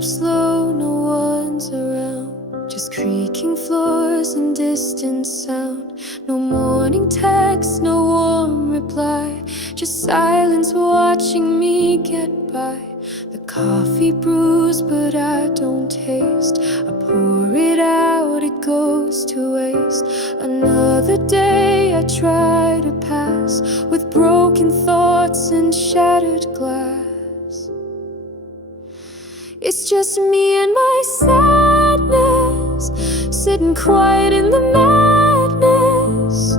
up slow, no one's around, just creaking floors and distant sound. No morning text, no warm reply, just silence watching me get by. The coffee brews, but I don't taste. I pour it out, it goes to waste. Another day I try to pass, with broken thoughts and shattered glass. It's just me and my sadness, sitting quiet in the madness.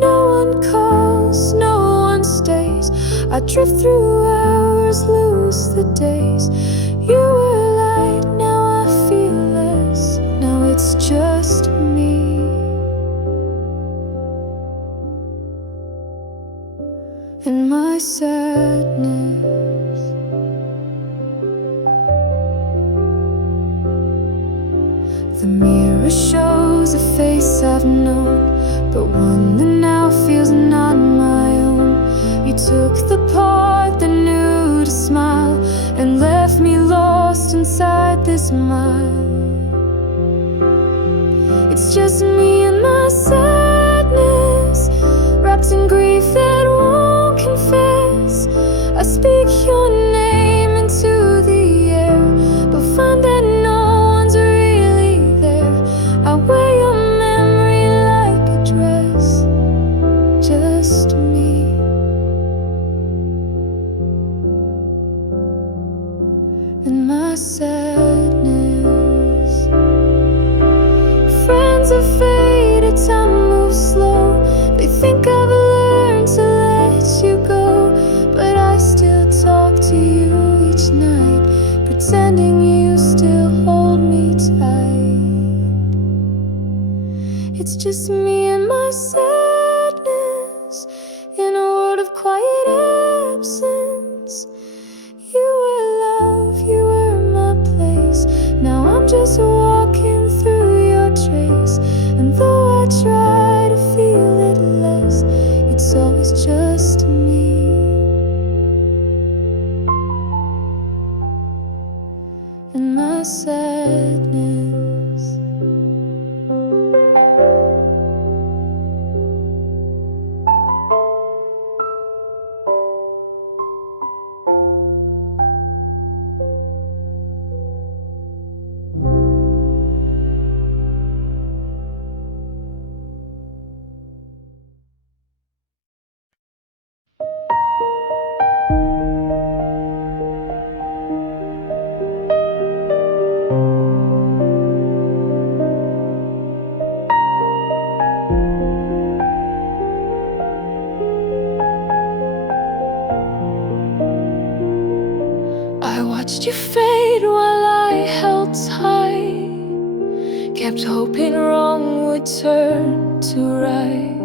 No one calls, no one stays. I drift through hours, lose the days. You were light, now I feel less. Now it's just me and my sadness. The mirror shows a face I've known, but one that now feels not my own. You took the part that knew to smile and left me lost inside this mile. It's just me and my sadness, wrapped in grief that won't confess. I speak your name into the air, but find that no one's really there. I wear your memory like a dress, just me and my sadness. Friends are faded, time moves slow. They think I've learned to let you go, but I still talk to you each night, pretending you still hold me tight. It's just me and my sadness, in a world of quiet absence. You were love, you were my place. Now I'm just walking through your trace, and though I try to feel it less, it's always just me and my sadness. I watched you fade while I held tight, kept hoping wrong would turn to right.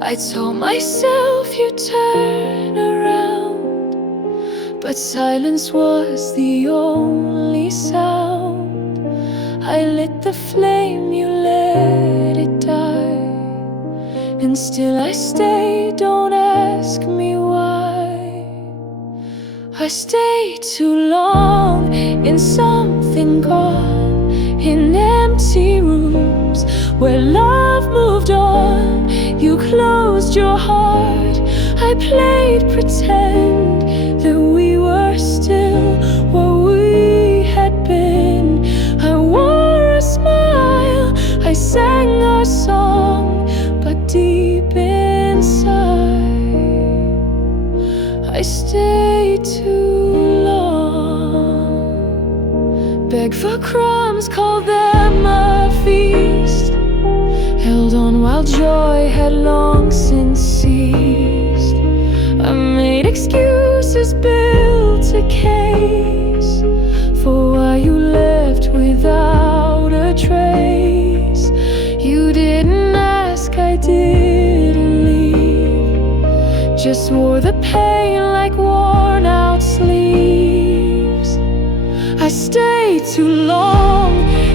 I told myself you'd turn around, but silence was the only sound. I lit the flame, you let it die, and still I stay, don't ask me why. I stayed too long in something gone, in empty rooms where love moved on. You closed your heart, I played pretend that we were still what we had been. I wore a smile, I sang our song, but deep inside I stayed too long. Begged for crumbs, called them a feast, held on while joy had long since ceased. I made excuses, built a case for why you left without a trace. You didn't ask, I didn't leave, just wore the pain like worn out sleeves. I stayed too long,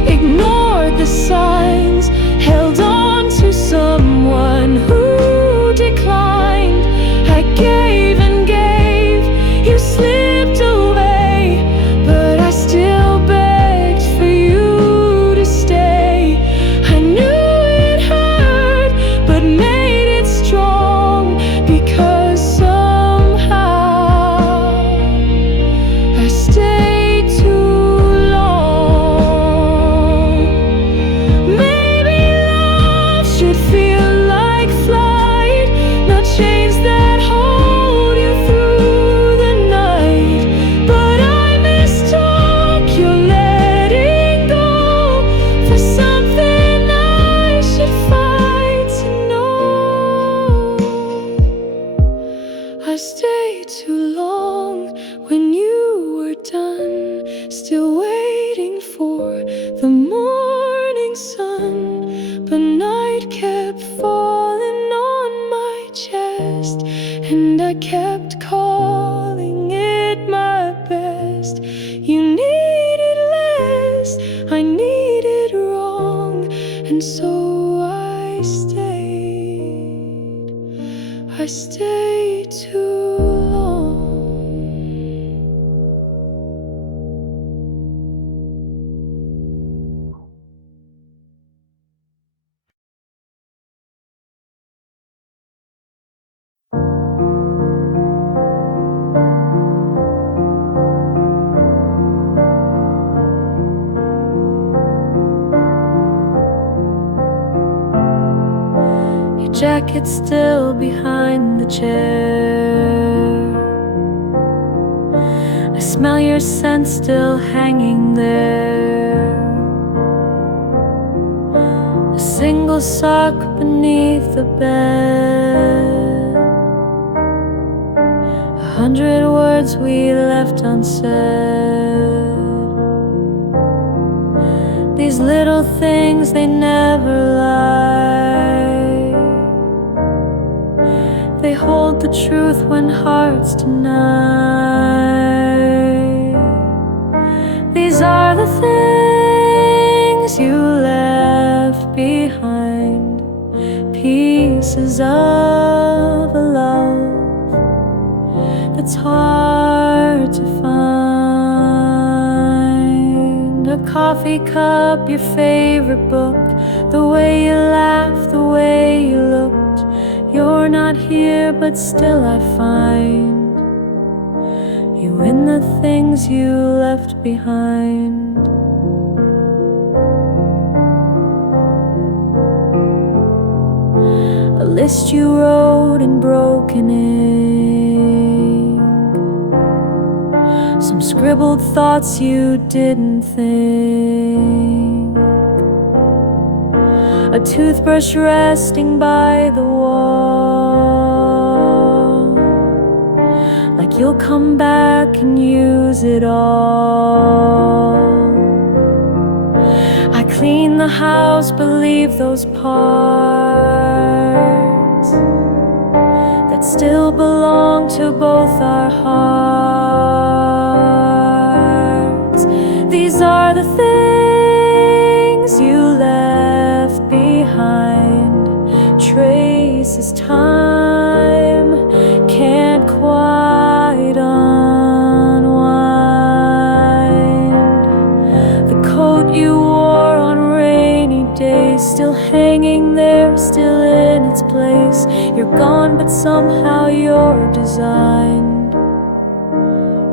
ignored the signs, held on to someone who declined. I gave and gave, you slipped away, but I still still waiting for the morning sun, but night kept falling on my chest, and I kept calling it my best. You needed less, I needed wrong, and so I stayed too long. Your jacket's still behind the chair. I smell your scent still hanging there. A single sock beneath the bed. 100 words we left unsaid. These little things, they never lie. They hold the truth when hearts deny. These are the things you left behind, pieces of a love that's hard to find. A coffee cup, your favorite book, the way you laughed, the way you looked. You're not here, but still I find you in the things you left behind. A list you wrote in broken ink, some scribbled thoughts you didn't think, a toothbrush resting by the wall, like you'll come back and use it all. I clean the house, but leave those parts that still belong to both our hearts. These are the things you left behind, traces time can't quite unwind. The coat you wore on rainy days, still hanging there, still in its place. You're gone, but somehow you're designed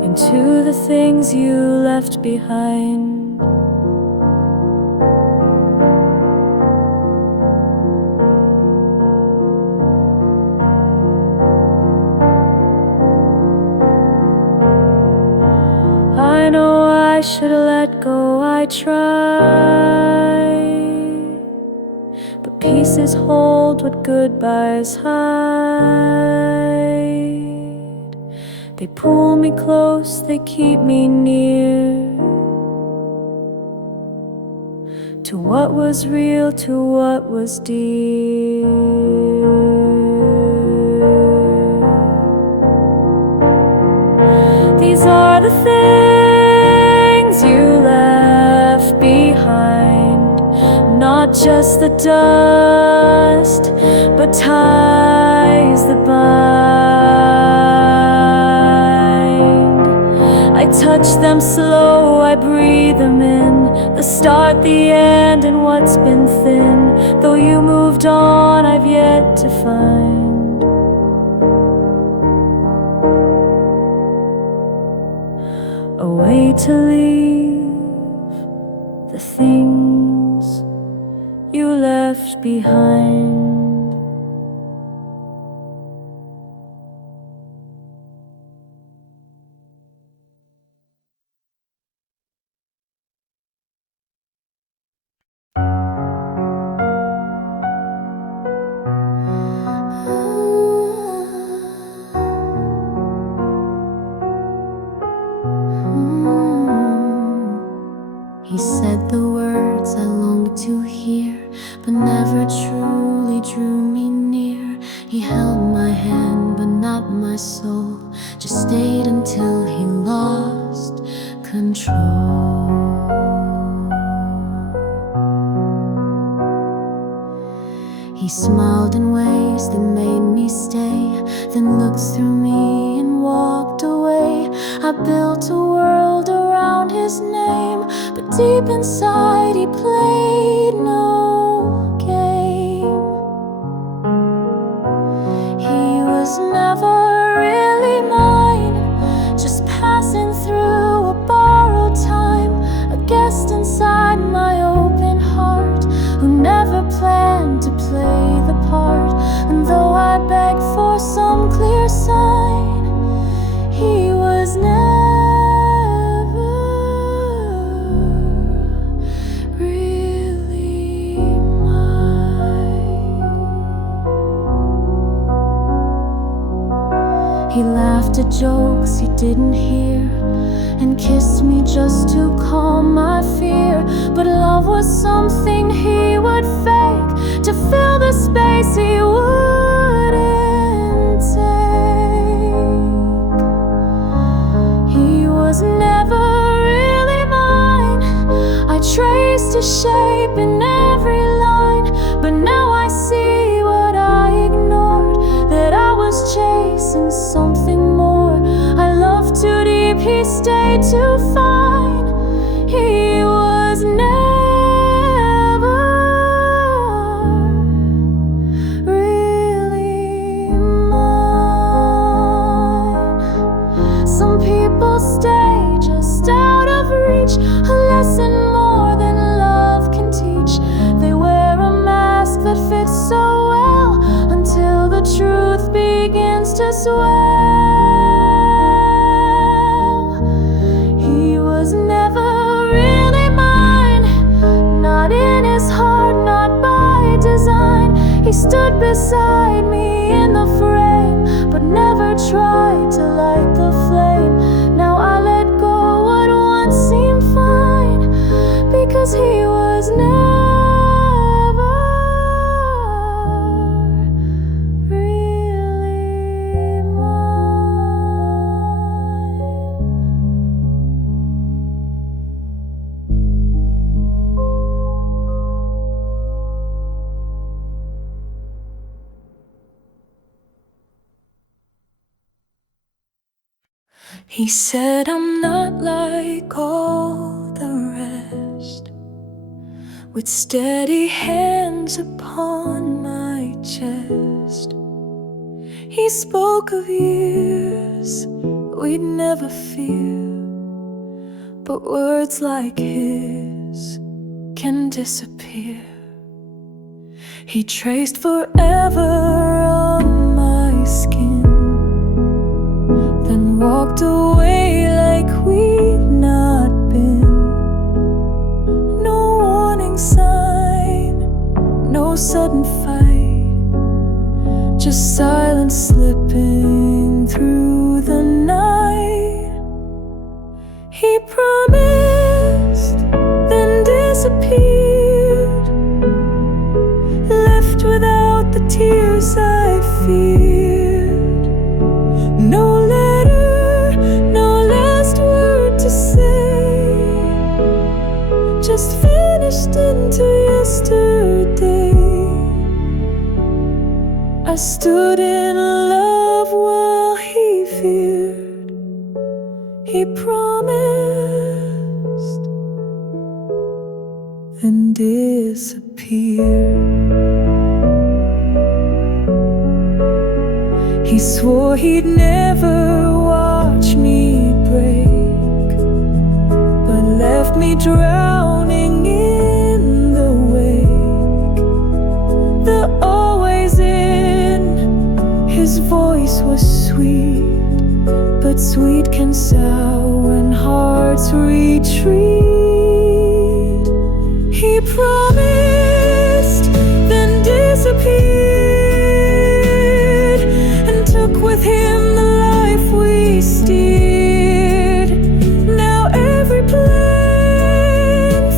into the things you left behind. I know I should've let go, I tried, but pieces hold what goodbyes hide. They pull me close, they keep me near, to what was real, to what was dear. These are the things you left behind, not just the dust, but ties that bind. I touch them slow, I breathe them in, the start, the end, and what's been thin. Though you moved on, I've yet to find a way to leave the things you left behind. He said the words I longed to hear, but never truly drew me near. He held my hand, but not my soul, just stayed until he lost control. He smiled in ways that made me stay, then looked through me and walked away. I built a world around his name, but deep inside he played no game. He was never really mine, just passing through a borrowed time, a guest inside my open heart, who never planned to play the part. And though I begged for some clear sign, he was never really mine. He laughed at jokes he didn't hear, and kissed me just to calm my fear. But love was something he would fake to fill the space he wouldn't take. He was never really mine. I traced his shape in every line, but now I see what I ignored, that I was chasing something more. I loved too deep, he stayed too fine. He was never really mine. Some people stay just out of reach, a lesson more than love can teach. They wear a mask that fits so well until the truth begins to swell. He was never really mine, not in his heart, not by design. He stood beside me in the frame, but never tried to light the flame. Now I let go what once seemed fine, because he was never really mine. He said I'm not like all the rest, with steady hands upon my chest. He spoke of years we'd never fear, but words like his can disappear. He traced forever on my skin, then walked away like we'd not been. No warning sign, no sudden fight, just silence slipping through the night. He promised, then disappeared, left without the tears I feared. No letter, no last word to say, just vanished into yesterday. I stood in love while he feared. He promised, then disappeared. He swore he'd never watch me break, but left me drowning in the wake. The always in his voice was sweet, but sweet can sour when hearts retreat. He promised, then disappeared, and took with him the life we steered. Now every plan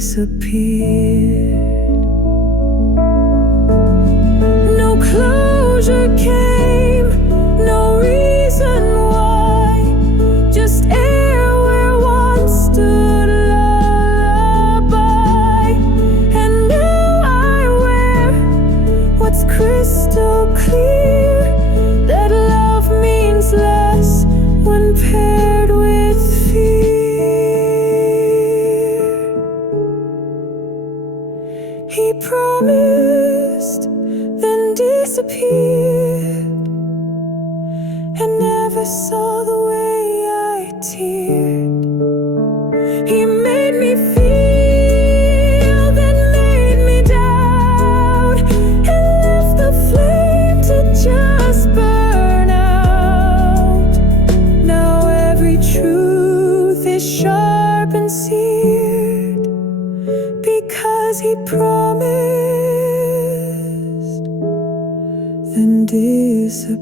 disappeared. No closure came, no reason why, just air where once stood a lullaby. And now I wear what's crystal clear, that love means less when paired with fear. He promised, then disappeared, and never saw the way I teared. He made me feel, then laid me down, and left the flame to just burn out. Now every truth is sharp and seared, because he promised, then disappeared.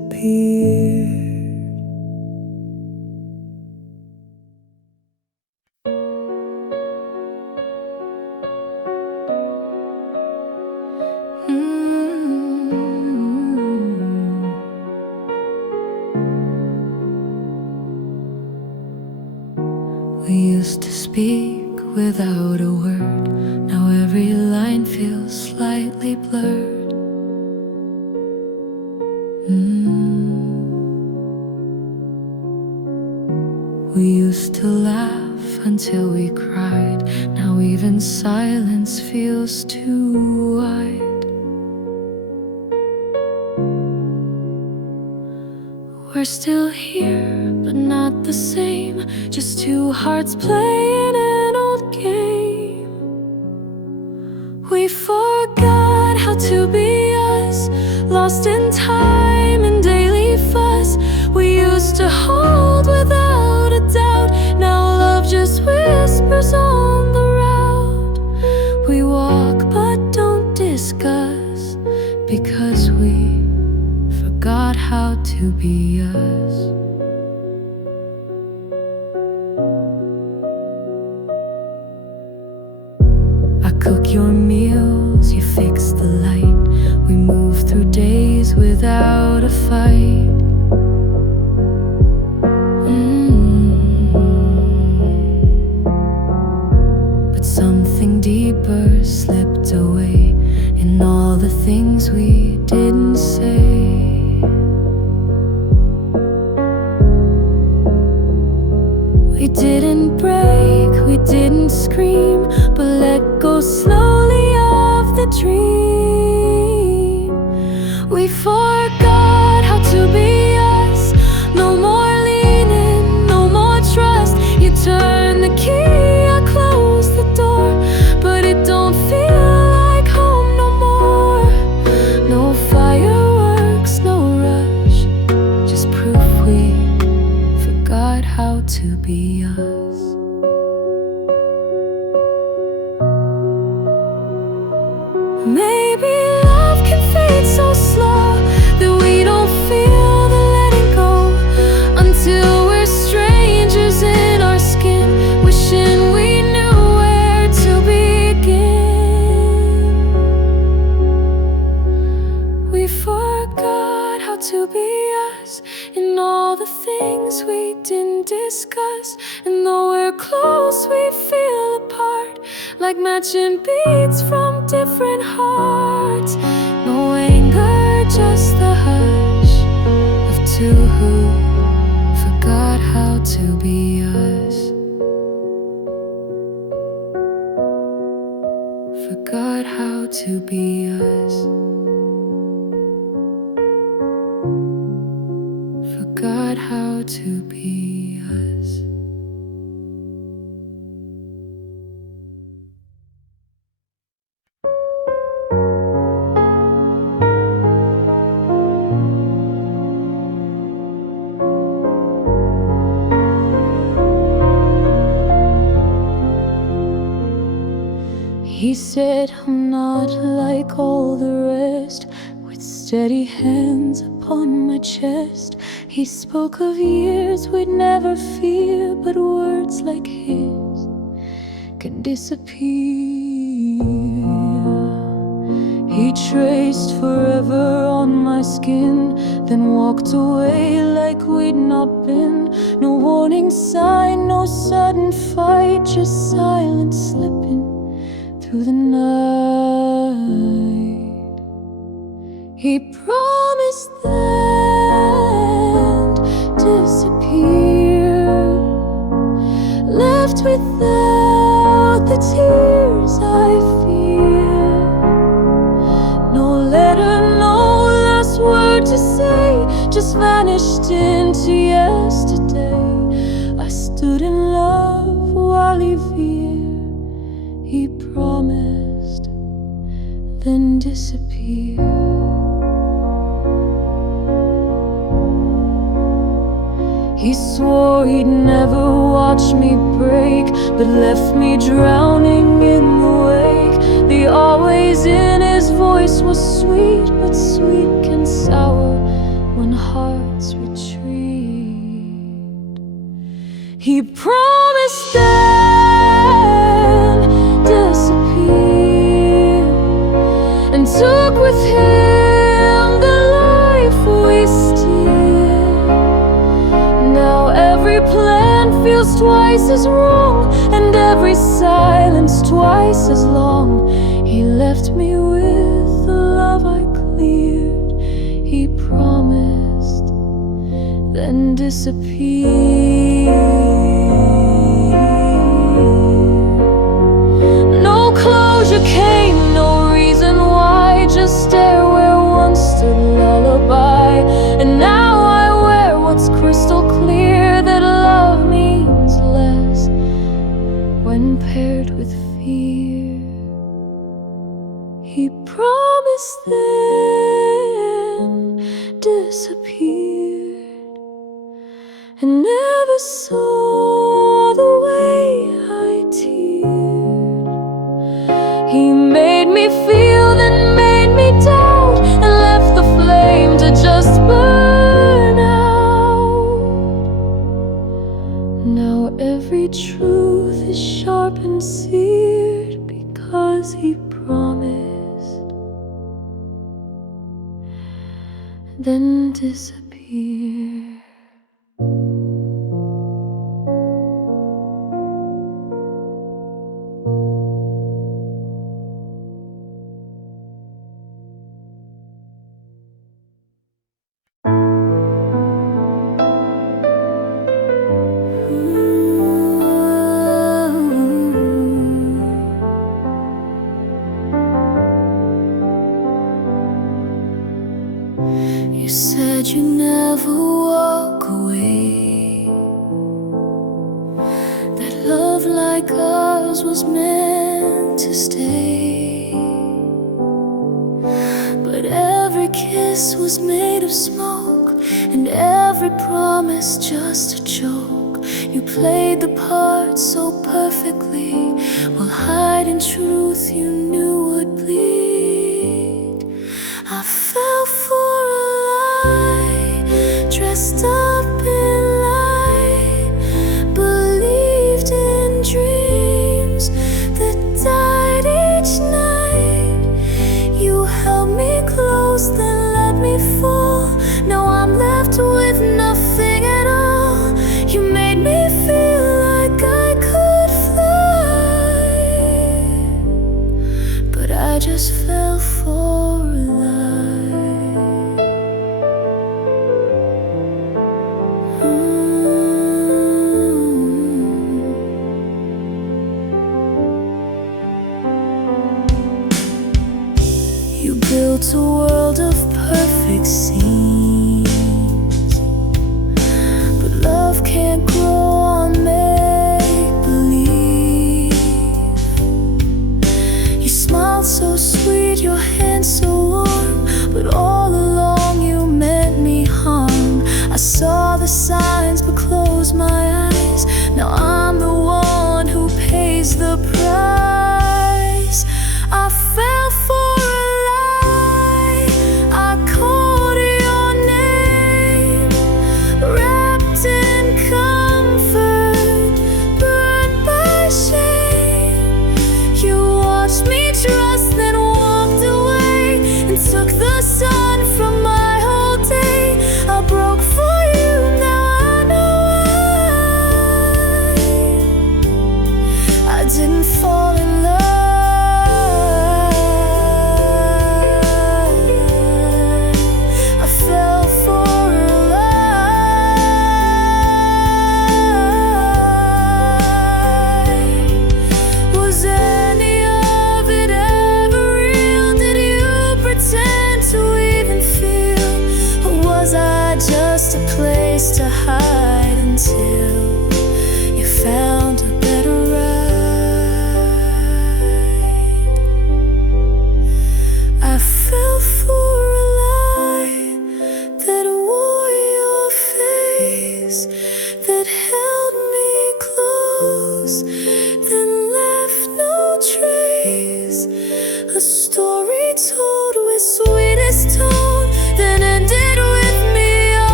We used to speak without a word. Now every line feels slightly blurred. We used to laugh until we cried. Now even silence feels too wide. We're still here, but not the same. Just two hearts playing an old game. We forgot how to be us, lost in time and daily fuss. We used to hold without a doubt. Now love just whispers on the route. We walk but don't discuss, because we forgot how to be us. I cook your meals, you fix the light. We move through days without a fight. But something deeper slipped away in all the things we didn't say. We didn't break, we didn't scream, but let go slowly of the dream. We forgot how to be us. No more leaning, no more trust. You turn the key, I close the door, but it don't feel like home no more. No fireworks, no rush, just proof we forgot how to be us. Maybe love can fade so slow that we don't feel the letting go, until we're strangers in our skin, wishing we knew where to begin. We forgot how to be us in all the things we didn't discuss. And though we're close, we feel apart, like matching beats from different hearts. No anger, just the hush of two who forgot how to be us. Forgot how to be us. Forgot how to be us. He said, I'm not like all the rest, with steady hands upon my chest. He spoke of years we'd never fear, but words like his can disappear. He traced forever on my skin, then walked away like we'd not been. No warning sign, no sudden fight, just silent slipping through the night. He promised then disappeared, left without the tears I fear. No letter, no last word to say, just vanished into yesterday. I stood in love while he veered. He promised, then disappeared. He swore he'd never watch me break, but left me drowning in the wake. The always in his voice was sweet, but sweet can sour when hearts retreat. He promised then disappear, and took with him the life we steal. Now every plan feels twice as wrong, and every silence twice as long. He left me with the love I cleared. He promised, then disappeared. No closure came, no reason why, just stare where once stood lullaby. And now I wear what's crystal clear, that love means less when paired with fear. He promised then disappeared, and never saw the way I teared. He made me feel, then made me doubt, and left the flame to just burn out. Now every truth is sharp and seared, because he promised, then disappeared. You said you never walk away, that love like ours was meant to stay. But every kiss was made of smoke, and every promise just a joke. You played the part so perfectly, while hiding truth you knew would bleed. I fell for a lie, dressed up in light, believed in dreams that died each night. You held me close, then let me fall. Now I'm left with nothing at all. You made me feel like I could fly, but I just fell for a lie. You built a world of perfect scenes, but love can't grow on make-believe. You smiled so sweet, your hands so warm, but all along you meant me harm. I saw the signs but closed my eyes. Now I'm the one who pays the price. I fell for a lie, I called your name, wrapped in comfort, burned by shame.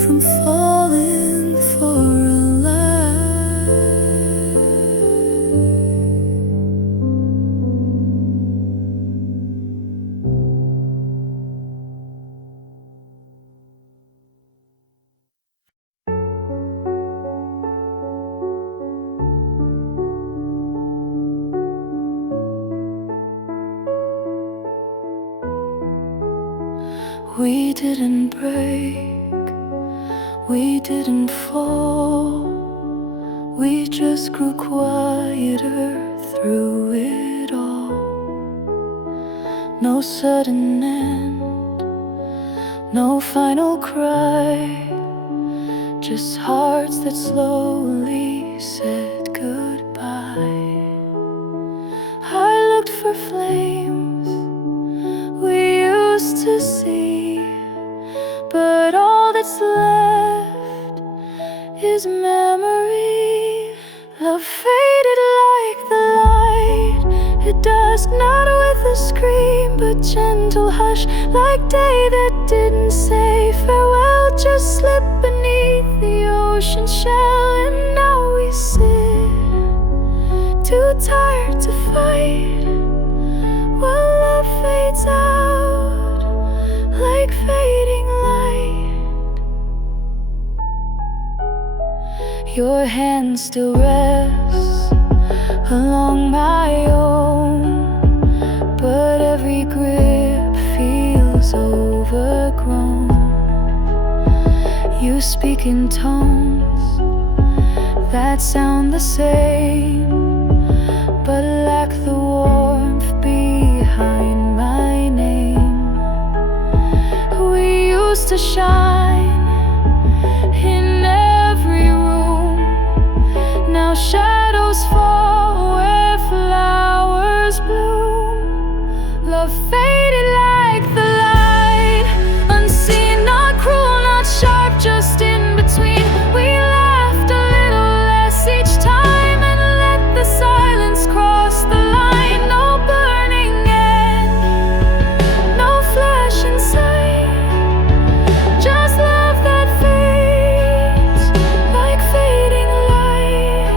from falling for a lie. We didn't break, we didn't fall, we just grew quieter through it all. No sudden end, no final cry, just hearts that slowly said goodbye. I looked for flames we used to see, but all that's left is memory. Love faded like the light at dusk, not with a scream, but gentle hush, like day that didn't say farewell, just slipped beneath the ocean shell. And now we sit, too tired to fight, while love fades out like fading light. Your hand still rests along my own, but every grip feels overgrown. You speak in tones that sound the same, but lack the warmth behind my name. We used to shine in every room, now shadows fall where flowers bloom. Love faded like the light, unseen, not cruel, not sharp, just in between. We laughed a little less each time and let the silence cross the line. No burning end, no flash in sight, just love that fades like fading light.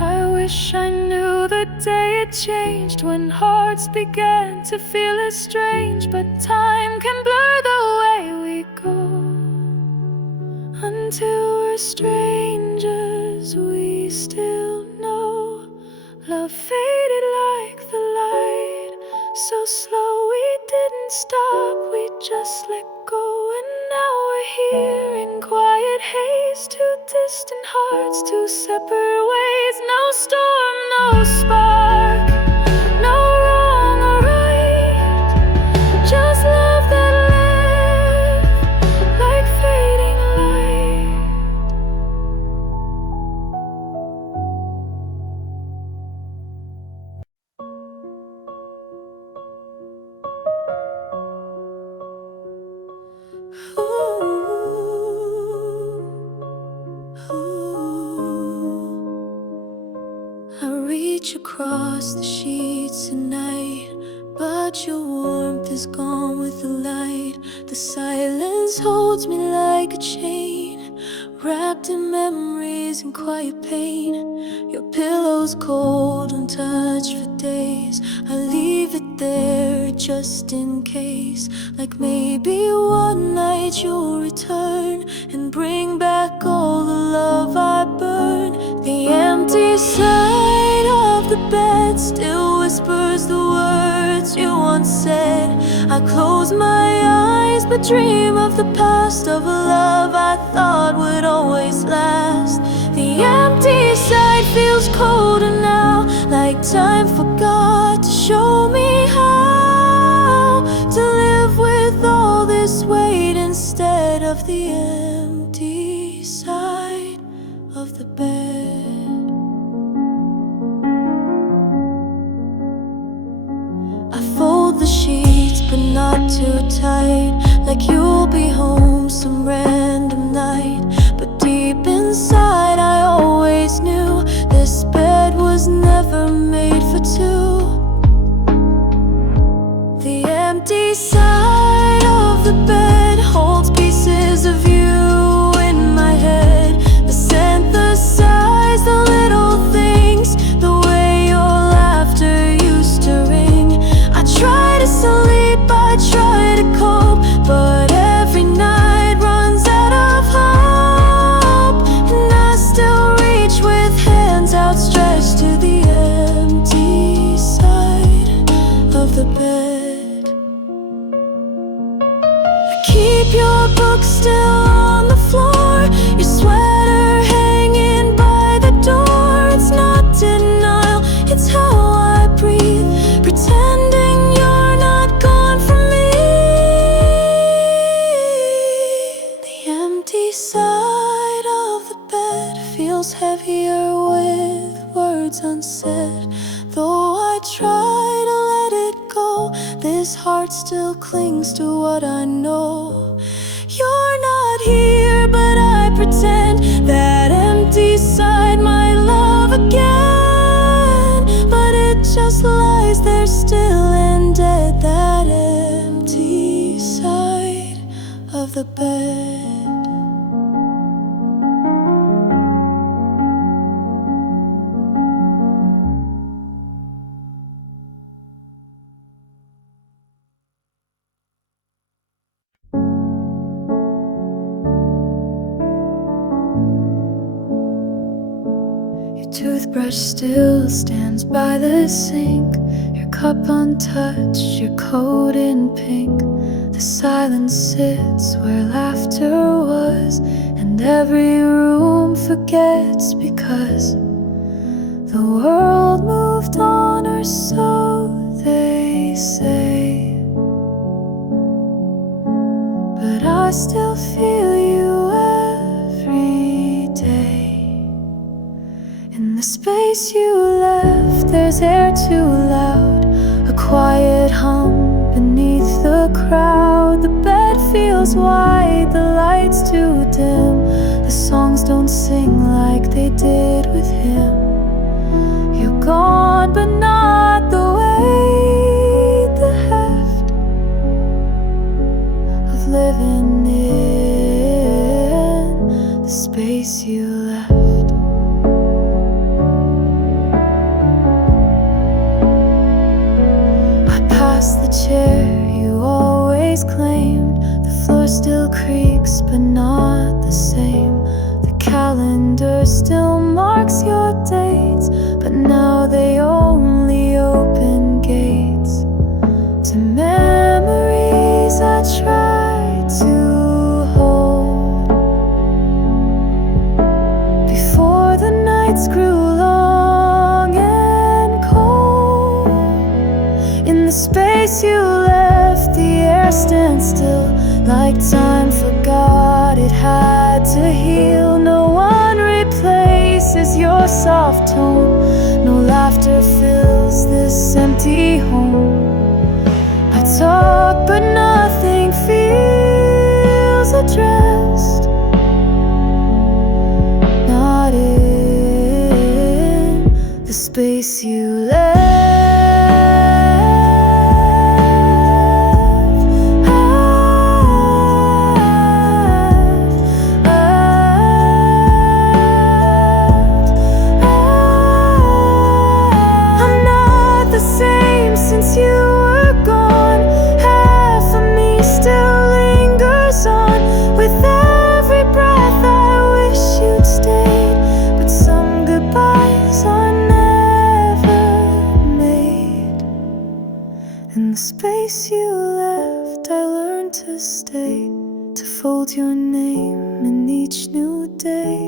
I wish I knew the day it changed, when hearts began to feel estranged, but time can blur the way we go. Until we're strangers, we still know love faded like the light, so slow we didn't stop, we just let go. And now we're here in quiet haze, two distant hearts, two separate ways. No storm, no spark, no wrong or right, just love that lived like fading light. I reach across the sheets tonight, but your warmth is gone with the light. The silence holds me like a chain, wrapped in memories and quiet pain. Your pillow's cold, untouched for days. I leave it there just in case, like maybe one night you'll return and bring back all the love I burned. The empty side of the bed still whispers the words you once said. I close my eyes but dream of the past, of a love I thought would always last. The empty side feels colder now, like time forgot to show me how to live with all this weight instead of the empty side of the bed. I fold the sheets but not too tight, like you'll be home some random night. But deep inside I always knew this bed was never made for two. The empty side the bed holds pieces of you in my head. The scent, the sighs, the little things, the way your laughter used to ring. I try to sleep, I try to cope, but every night runs out of hope. And I still reach with hands outstretched to the empty side of the bed. Keep your book still on the floor, your sweater hanging by the door. It's not denial, it's how I breathe, pretending you're not gone from me. The empty side of the bed feels heavier with words unsaid. Though I try to let it go, this heart still clings to what I know. You're not here, but I pretend that empty side might love again. But it just lies there still and dead, that empty side of the bed. Toothbrush still stands by the sink, your cup untouched, your coat in pink. The silence sits where laughter was, and every room forgets because the world moved on, or so they say. But I still feel you every day. In the space you left, there's air too loud, a quiet hum beneath the crowd. The bed feels wide, the lights too dim, the songs don't sing like they did with him. You're gone, but not the weight, the heft of living in the space you left. The chair you always claimed, the floor still creaks but not the same. The calendar still marks your dates, but now they only open gates to memories I tried to hold before the nights grew long and cold. In the space you left, the air stands still, like time forgot it had to heal. No one replaces your soft tone, no laughter fills this empty home. I talk, but nothing feels addressed, not in the space you left. Since you were gone, half of me still lingers on. With every breath I wish you'd stayed, but some goodbyes are never made. In the space you left, I learned to stay, to fold your name in each new day.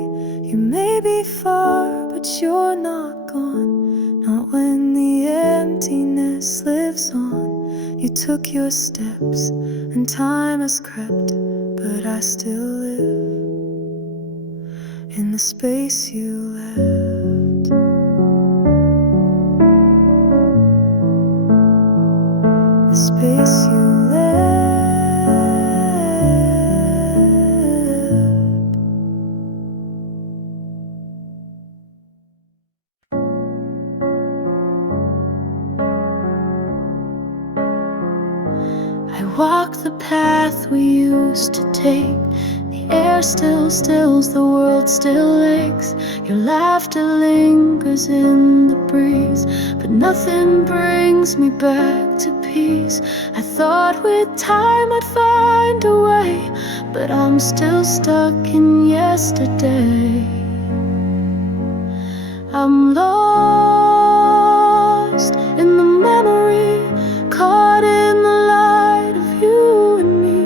You may be far, but you're not gone, not when the emptiness lives on. You took your steps and time has crept, but I still live in the space you left. The space you left. I walk the the path we used to take. The air still stills, the world still aches. Your laughter lingers in the breeze, but nothing brings me back to peace. I thought with time I'd find a way, but I'm still stuck in yesterday. I'm lost in the memory, caught in the light of you and me.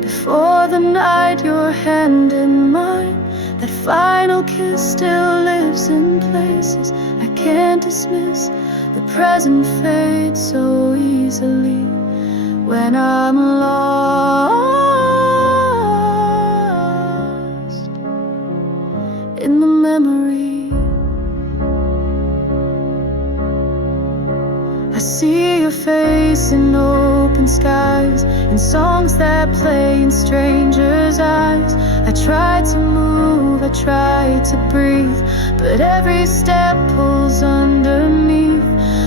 Before the night, your hand in mine, that final kiss still lives in places I can't dismiss. The present fades so easily when I'm lost in the memory. I see your face in open skies, in songs that play in strangers' eyes. I tried to move, I tried to breathe, but every step pulls underneath.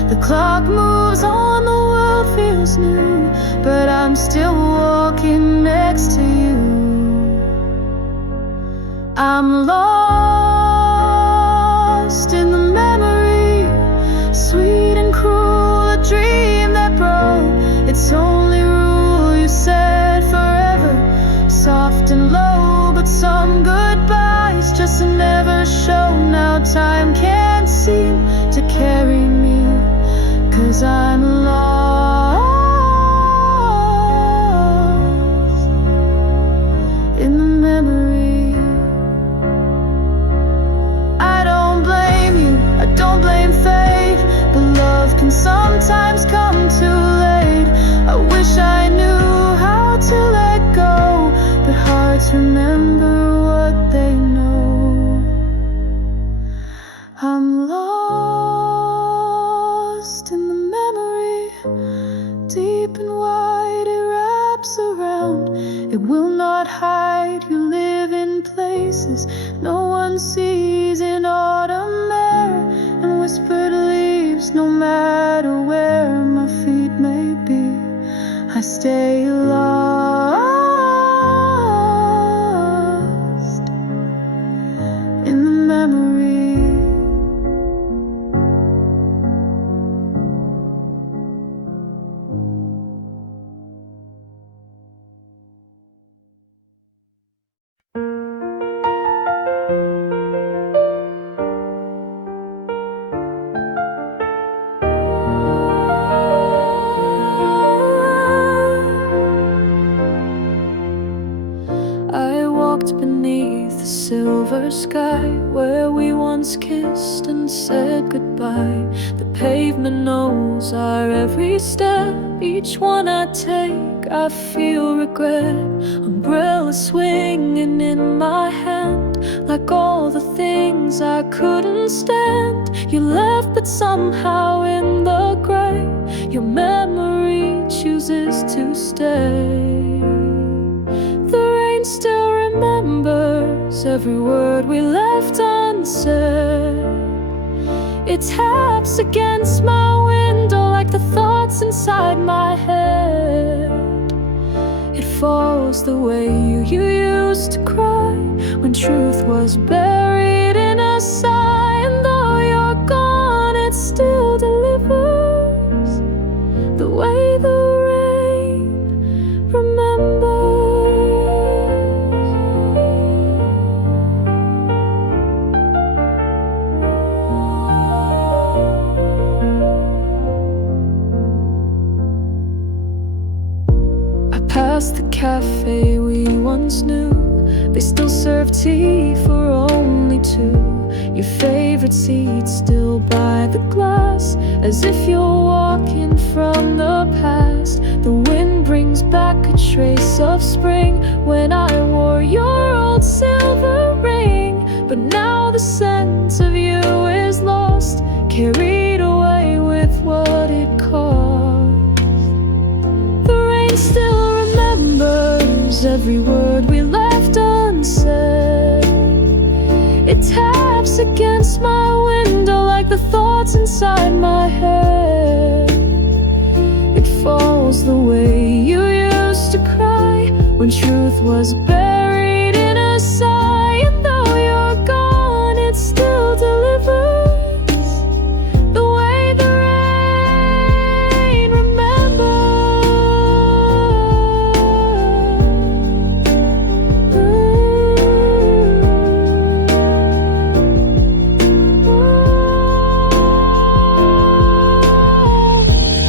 The clock moves on, the world feels new, but I'm still walking next to you. I'm lost in the memory, sweet and cruel, a dream that broke its only rule. You said forever, soft and low, but some goodbyes just never show. Now time can't seem to carry me, 'cause I'm lost in the memory. I don't blame you, I don't blame fate, but love can sometimes come too late. I wish I knew how to let go, but hearts remember what they know. I'm lost in the memory, deep and wide it wraps around. It will not hide, you live in places no one sees, in autumn air and whispered leaves. No matter where my feet may be, I stay lost in the memory. I walked beneath the silver sky, where we once kissed and said goodbye. The pavement knows our every step, each one I take I feel regret. Umbrella swinging in my hand, like all the things I couldn't stand. You left, but somehow in the gray, your memory chooses to stay. The rain still remembers every word we left unsaid. It taps against my window like the thoughts inside my head. It falls the way you used to cry when truth was buried in a sigh. And though you're gone, it still delivers the way the rain remembers. Past the cafe we once knew, they still serve tea for only two. Your favorite seat still by the glass, as if you're walking from the past. The wind brings back a trace of spring, when I wore your old silver ring. But now the sense of you is lost, carried away with what it cost. The rain still remembers every word we left unsaid. It taps against my window like the thoughts inside my head. It falls the way you used to cry when truth was buried in a sigh. And though you're gone, it still delivers the way the rain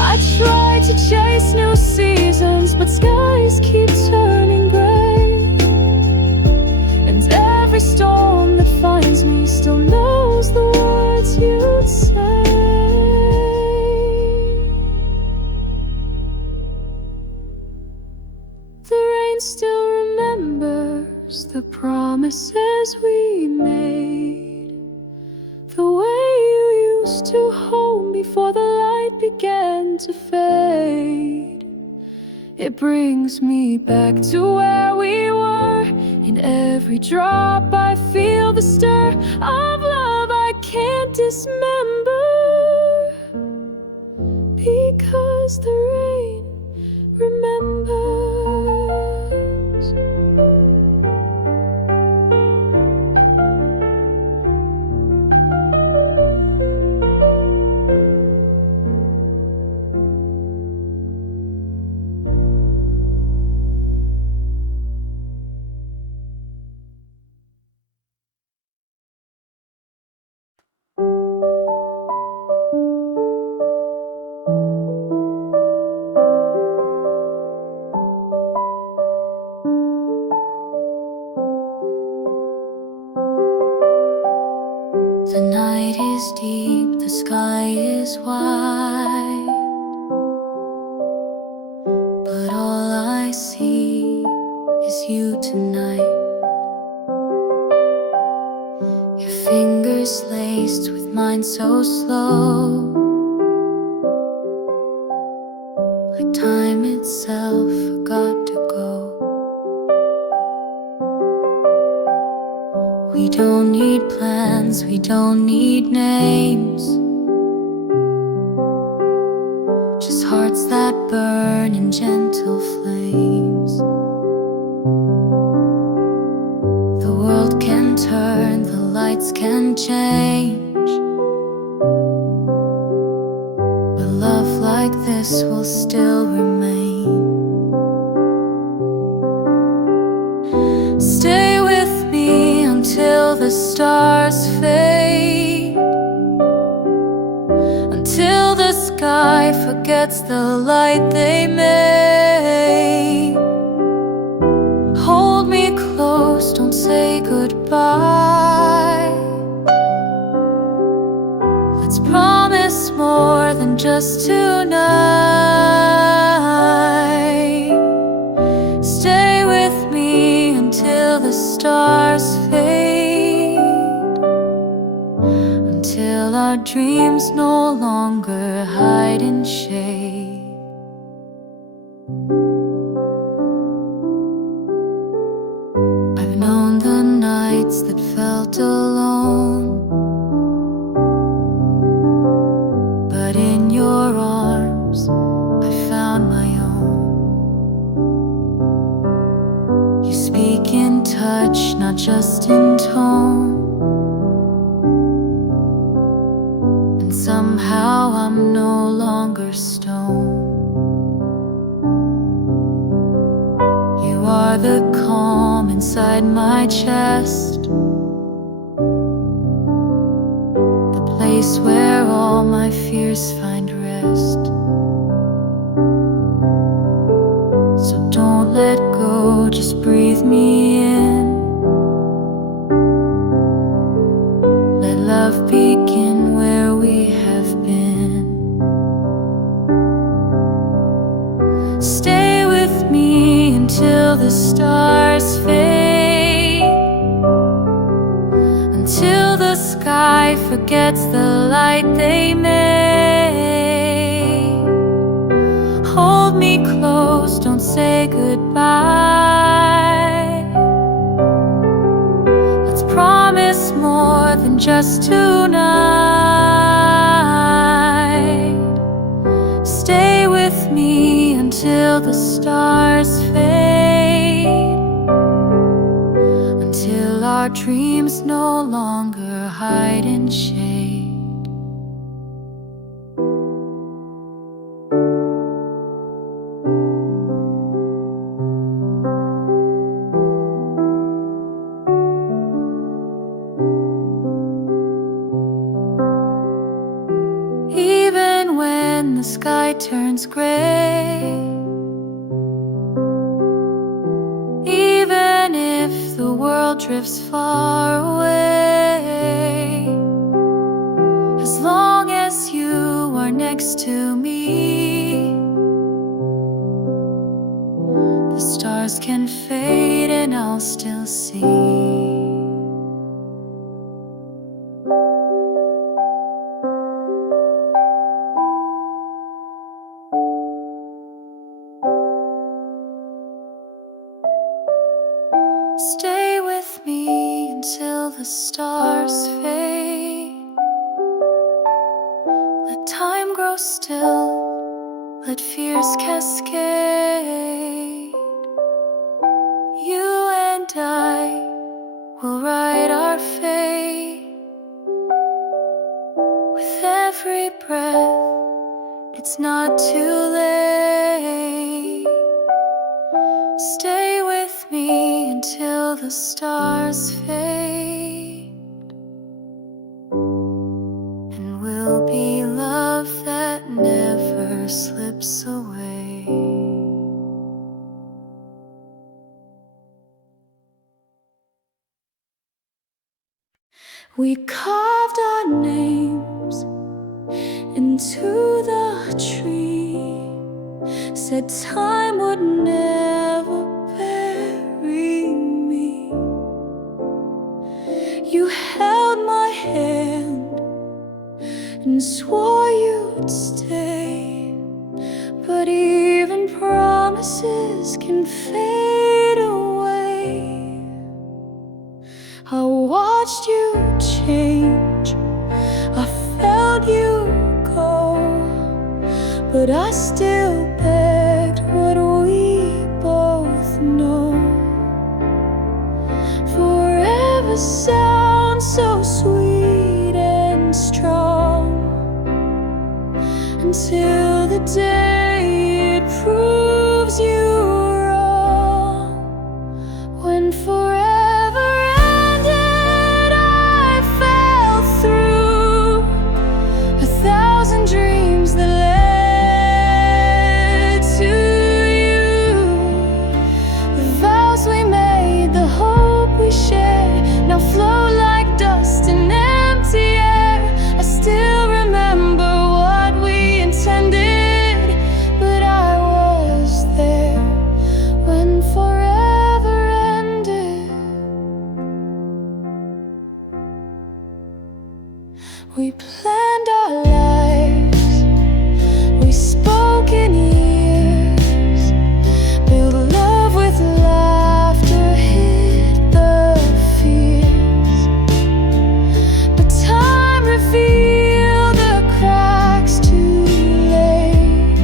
I try to chase new seasons, but skies keep turning gray. And every storm that finds me still knows the words you'd say. The rain still remembers the promises we made, the way you used to hold me before the light began to fade. It brings me back to where we were. In every drop I feel the stir of love I can't dismember, because the rain remembers. The night is deep, the sky is wide, but all I see is you tonight. Your fingers laced with mine so slow, like time itself forgot to go. We don't need plans, we don't need names, just hearts that burn in gentle flames. The world can turn, the lights can change, but love like this will still remain. Stay with me until the stars fade, until the sky forgets the light they made. Hold me close, don't say goodbye. Let's promise more than just tonight. Stay with me until the stars fade, until our dreams no longer hide in shade. I've known the nights that felt alone, but in your arms I found my own. You speak in touch, not just in tone, and somehow I'm no longer stone. You are the calm inside my chest, the place where all my fears find rest. So don't let go, just breathe me in. Let love begin where we have been. Stay with me until the stars fade, until the sky forgets the light they made. Hold me close, don't say goodbye. Let's promise more than just tonight. Stay with me until the stars fade, our dreams no longer hide in shade. Even when the sky turns gray, even if the world drifts far away, as long as you are next to me, the stars can fade and I'll still see. Stay with me until the stars fade. Let time grow still, let fears cascade. You and I will write our fate. With every breath, it's not too late. Stay with me until the stars fade, and we'll be love that never slips away. We carved our names into the tree, said time would never bury me. You held my hand and swore you'd stay, but even promises can fade away. I watched you change, I felt you go, but I still begged what we both know. Forever sounds so sweet and strong, until the day it proves you wrong. When forever ended, I fell through 1,000 dreams that led to you. The vows we made, the hope we shared, now flow like dust in empty air. I still remember what we intended, but I was there when forever ended. We planned our lives, we spoke in years, built love with laughter, hid the fears. But time revealed the cracks too late,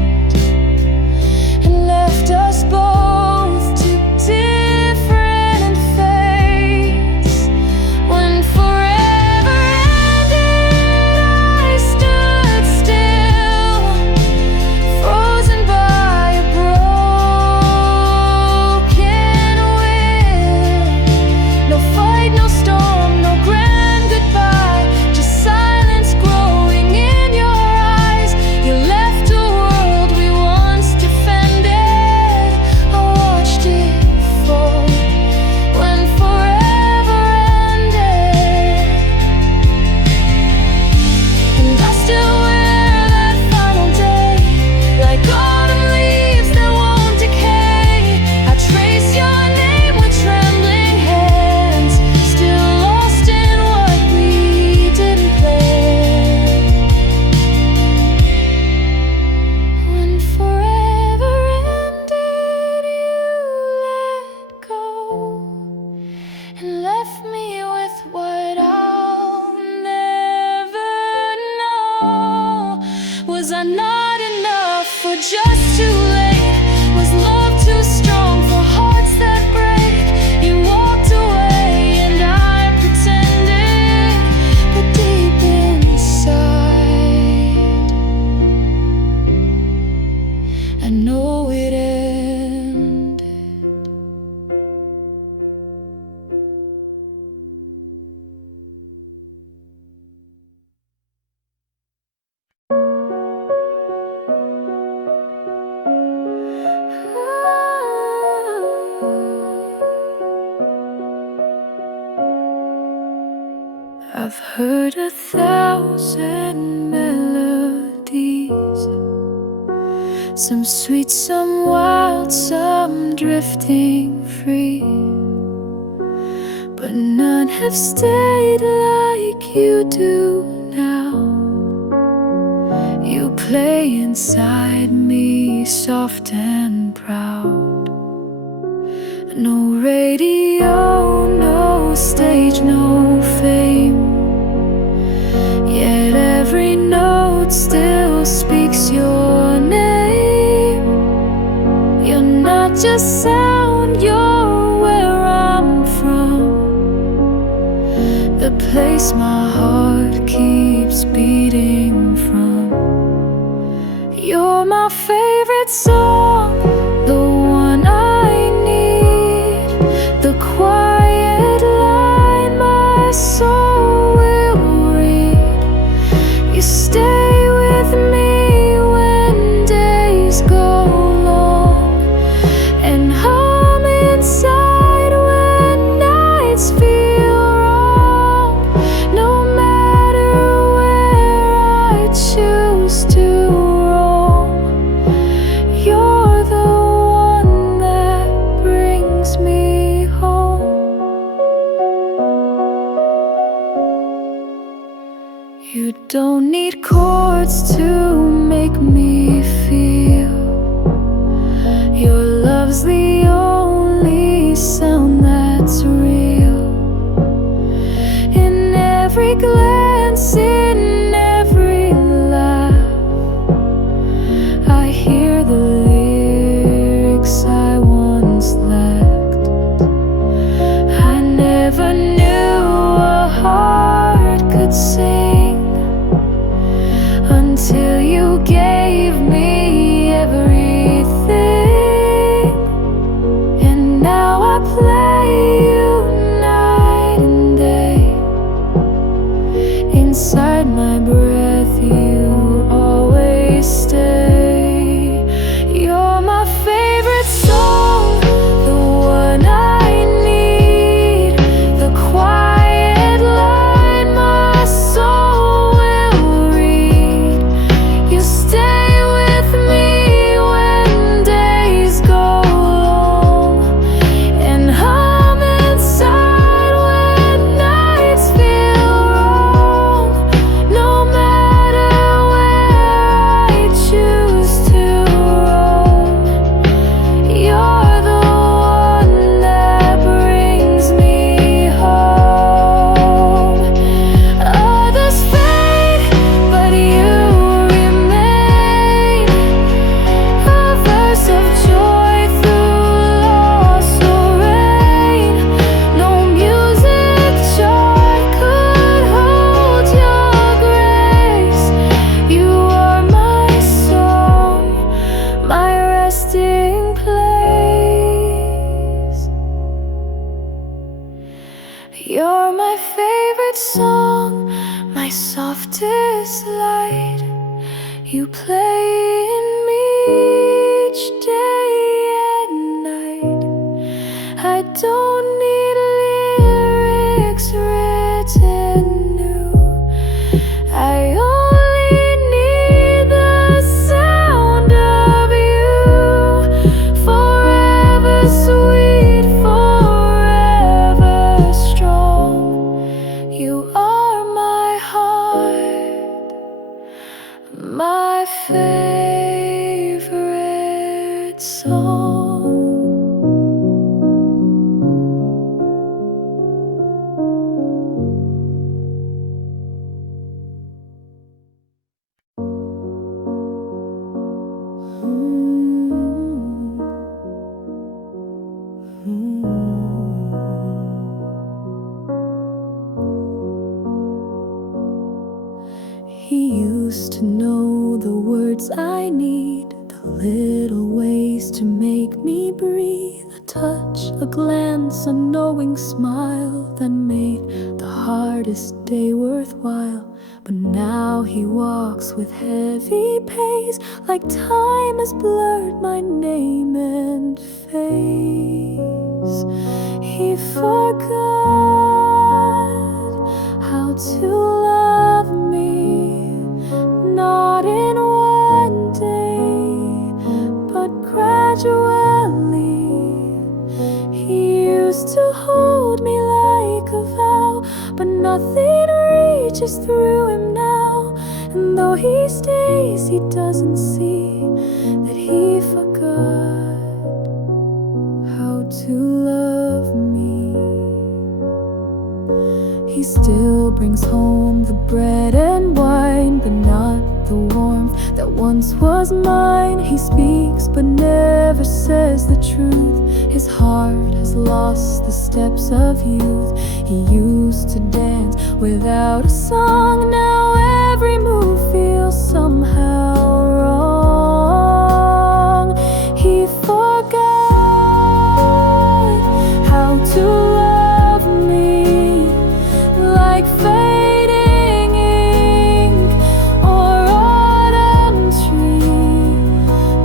and left us both to different fates. When forever ended, I stood still, frozen by a broken will. No fight, no storm, no grand goodbye, just silence growing in your eyes. You left a world we once defended, I watched it fall when forever ended. And I still wear that final day, like autumn leaves that won't decay. I trace your name with trembling hands, still lost in what we didn't plan. When forever ended, you let go and left me with what I'll never know. Was I not enough or just too late? Was love too strong for hearts that break? You walked away and I I've heard 1,000 melodies, some sweet, some wild, some drifting free, but none have stayed like you do now. You play inside me, soft and proud. No radio, no stage, no fame, yet every note still speaks your name. You're not just sound, you're where I'm from, the place my heart keeps beating from. You're my favorite song, the one I need, the quiet line my soul will read. You stay with me when days go long, and hum inside when nights feel wrong. No matter where I choose to roam, you're the one that brings me home. You don't need chords to make me feel. Your love's the only sound that's real. In every glance, in every laugh, I hear the lyrics I once lacked. I never knew a heart could sing until you gave me everything. And now I play you night and day. Inside my breath you always stay. You're my favorite song, the one I need, the quiet line my soul will read. You stay with me when days go long, and hum inside when nights feel wrong. No matter where I choose to roam, you're the one that brings me home. Others fade, but you remain, a verse of joy through loss or rain. No music, joy could hold your grace. You are my song, my resting place. You're my favorite song, my softest light. You play in me each day and night. I don't need lyrics written new, I only need the sound of you. Forever sweet, forever strong. You are my heart, my favorite song. He used to know the words I need, the little ways to make me breathe. A touch, a glance, a knowing smile that made the hardest day worthwhile. But now he walks with heavy pace, like time has blurred my name and face. He forgot how to love me, not in one day, but gradually. He used to hold me like a vow, but nothing reaches through him now. And though he stays, he doesn't see that he forgot how to love me. He still brings home the bread and wine, but not the warmth that once was mine. He speaks but never says the truth. His heart has lost the steps of youth. He used to dance without a song. Now every move feels somehow wrong. He forgot how to love me, like fading ink or autumn tree.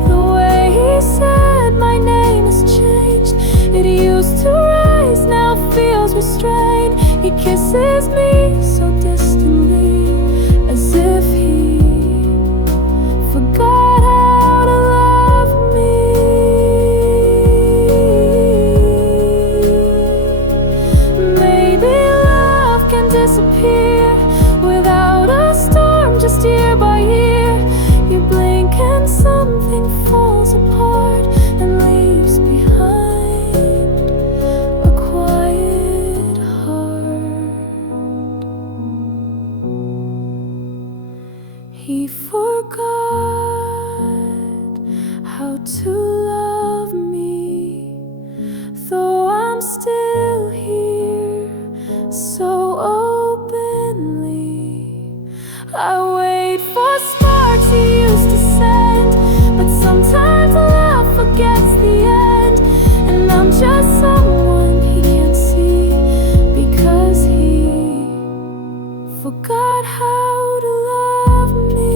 The way he said my name has changed. It used to rise, now feels restrained. He kisses me so distantly, as if he forgot how to love me. Maybe love can disappear without a storm, just year by year. You blink and something falls apart and leaves behind a quiet heart. He forgot how to love me, though I'm still here so openly. I wait for sparks he used to send, but sometimes love forgets the end. And I'm just someone he can't see, because he forgot how to love me.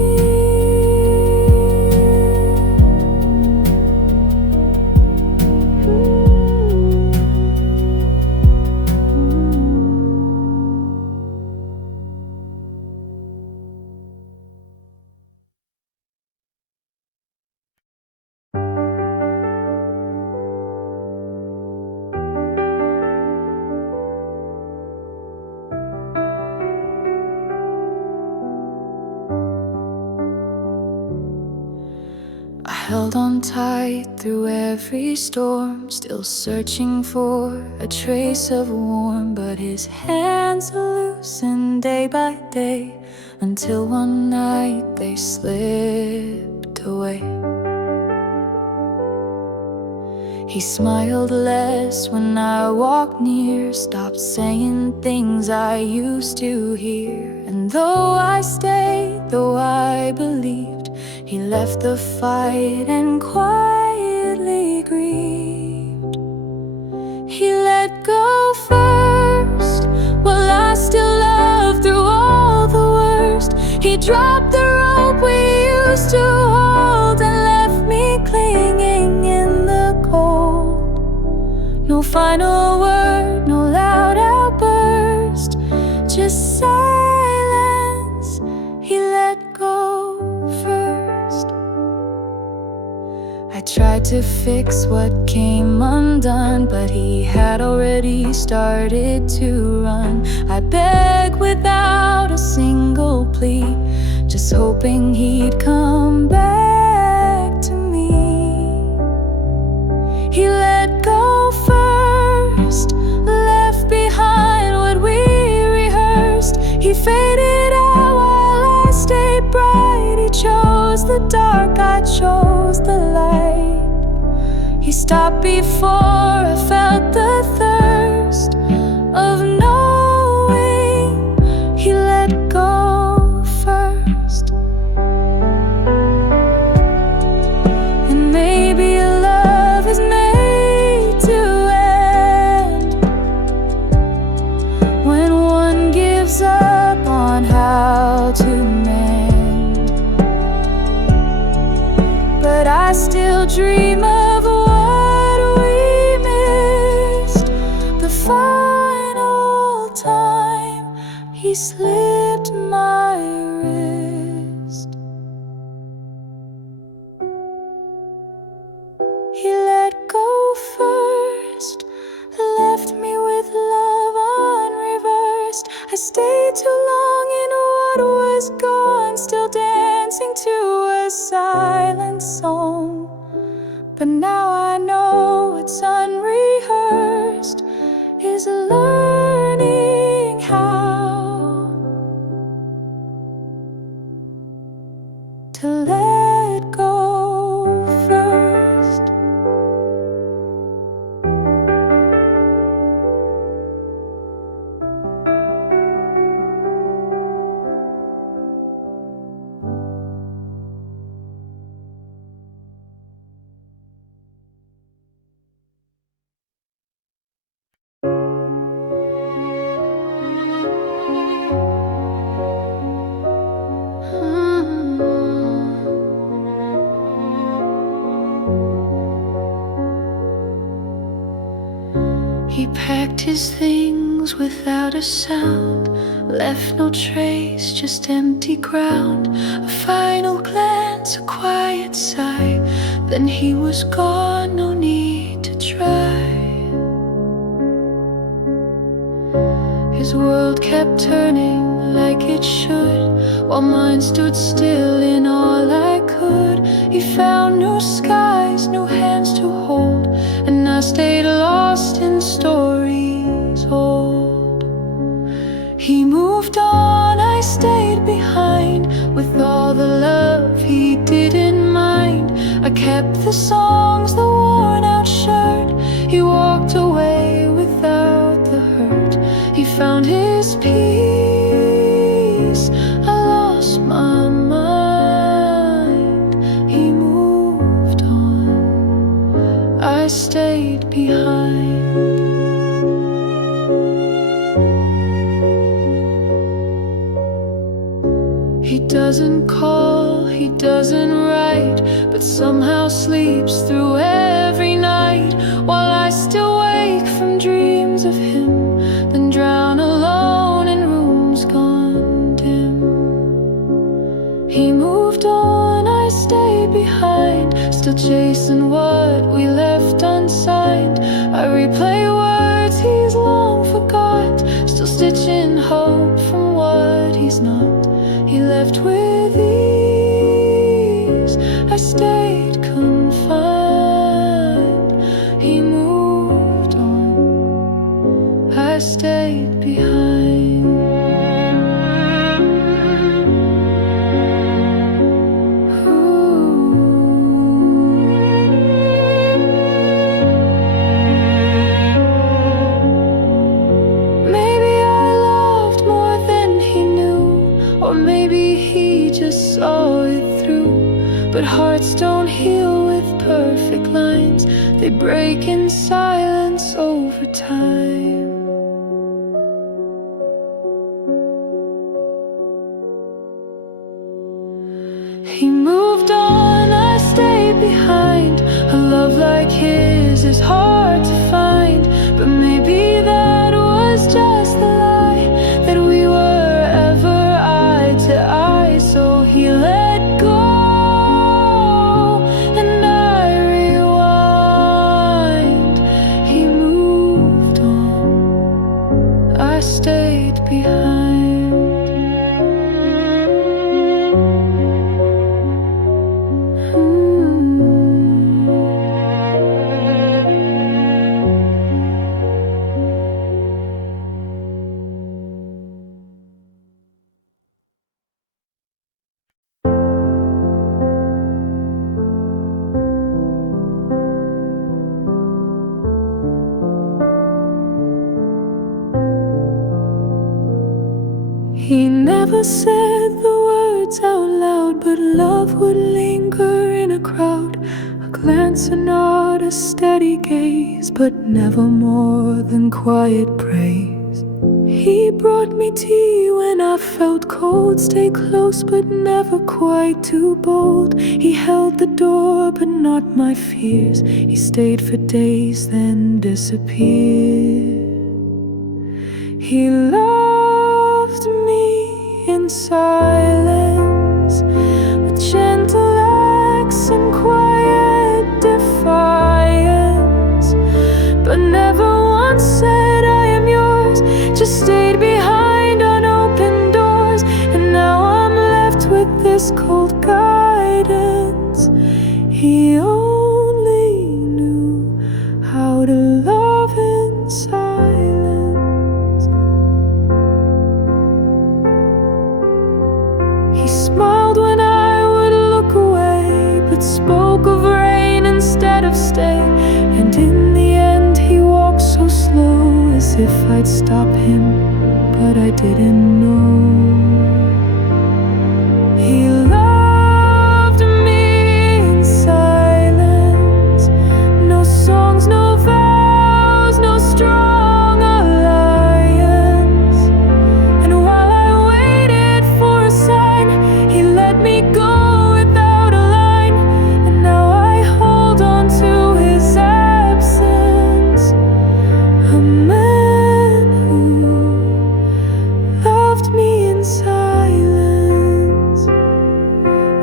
I held on tight through every storm, still searching for a trace of warmth. But his hands loosened day by day, until one night they slipped away. He smiled less when I walked near, stopped saying things I used to hear. And though I stayed, though I believed, he left the fight and quietly grieved. He let go first, while I still loved through all the worst. He dropped the rope we used to hold and left me clinging in the cold. No final word, no loud outburst, just silence. He let go first. I tried to fix what came undone, but he had already started to run. I begged without a single plea, just hoping he'd come back to me. He let go first, left behind what we rehearsed. He faded out while I stayed bright. He chose the dark, I chose the light. He stopped before I felt the thirst of knowing. He let go first. And maybe love is made to end when one gives up on how to mend. But I still dream of what we missed. He slipped my wrist. He let go first, left me with love unreversed. I stayed too long in what was gone, still dancing to a silent song. But now I know it's unrehearsed, is learning how to let go first. He packed his things without a sound, left no trace, just empty ground. A final glance, a quiet sigh, then he was gone, no need to try. His world kept turning like it should, while mine stood still in all I could. He found new skies, new hands to hold, and I stayed lost in stories old. He moved on, I stayed behind, with all the love he didn't mind. I kept the songs, the worn out shirt. He walked away without the hurt. He found his peace, I lost my mind. He moved on, I stayed behind. He doesn't call, he doesn't write, but somehow sleeps through every night, while I still wake from dreams of him, then drown alone in rooms gone dim. He moved on, I stayed behind, still chasing what we left unsigned. I replay words he's long forgot, still stitching hope from what he's not. He left with ease, I stayed confined. He moved on, I stayed behind. Maybe I loved more than he knew, or maybe he just saw it through. But hearts don't heal with perfect lines, they break in silence over time. He moved on, I stayed behind. A love like his is hard to find, but maybe that was just the lie, that we were ever eye to eye. So he let go, and I rewind. He moved on, I stayed behind. He never said the words out loud, but love would linger in a crowd. A glance, a nod, a steady gaze, but never more than quiet praise. He brought me tea when I felt cold, stayed close but never quite too bold. He held the door but not my fears. He stayed for days then disappeared. He loved me never once said I am yours, just stayed behind unopened doors. And now I'm left with this cold guidance. He only knew how to love in silence. He smiled when I would look away, but spoke of rain instead of stay. And in the end he walked so slow, as if I'd stop him, but I didn't know. He loved me in silence. No songs, no vows, no strong alliance. And while I waited for a sign, he let me go without a line. And now I hold on to his absence. A man who loved me in silence.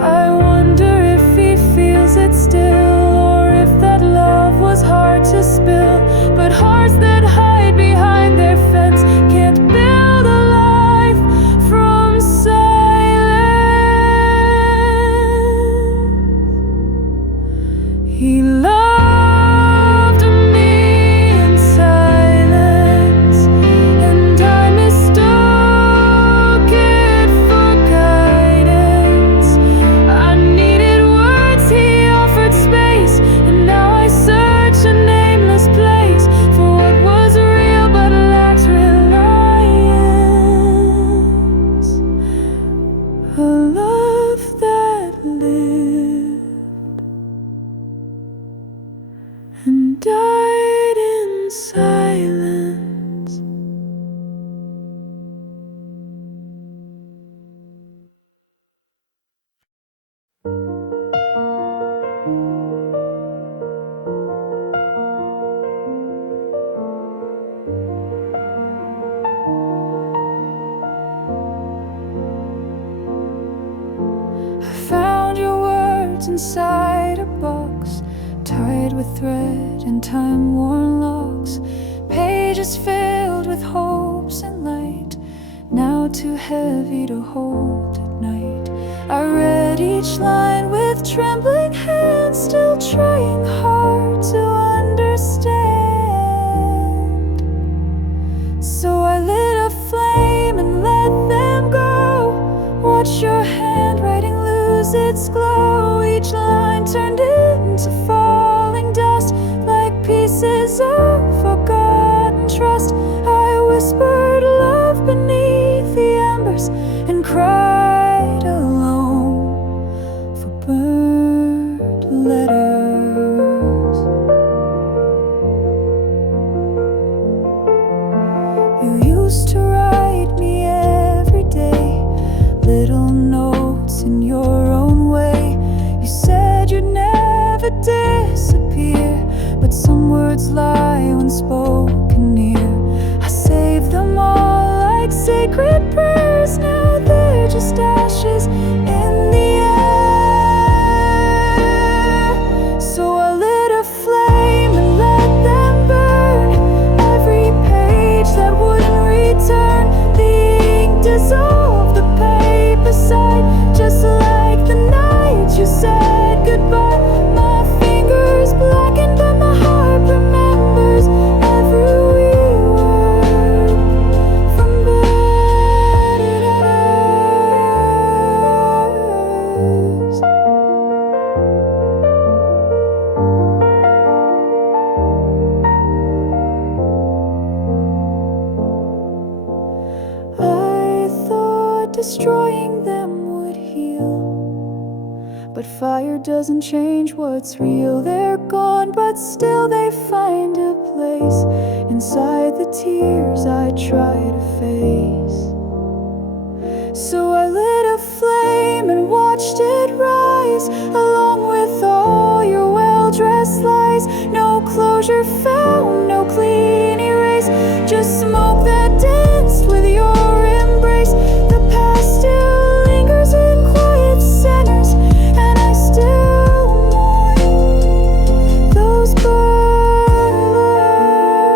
I wonder if he feels it still, or if that love was hard to spill. But hearts that hide behind their fence can't build a life from silence. He loved me in silence, and I mistook it for guidance. I needed words, he offered space, and now I search a nameless place for what was real but lacked reliance. A love that lived and died in silence. I found your words inside a box, tied with thread and time-worn locks. Pages filled with hopes and light, now too heavy to hold at night. I read each line with trembling hands, still trying hard to understand. So I lit a flame and let them go. Watch your handwriting lose its glow. Each line turned into falling dust, like pieces of forgotten trust. I whispered love beneath the embers and cried alone for burned letters. You used to write me every day, little notes in your own way. You said you'd never disappear, but some words lie unspoken near. I saved them all like sacred prayers, now they're just ashes in the air. So I lit a flame and let them burn every page that wouldn't return. The ink dissolved the paper side, just like the night you said goodbye. My fingers blackened, but my heart remembers every word from burned letters. I thought destroying them would heal, but fire doesn't change what's real. They're gone, but still they find a place inside the tears I try to face. So I lit a flame and watched it rise, along with all your well-dressed lies. No closure found, no clean erase, just smoke that danced with your embrace. The past still lingers in quiet centers, and I still mourn those burned letters.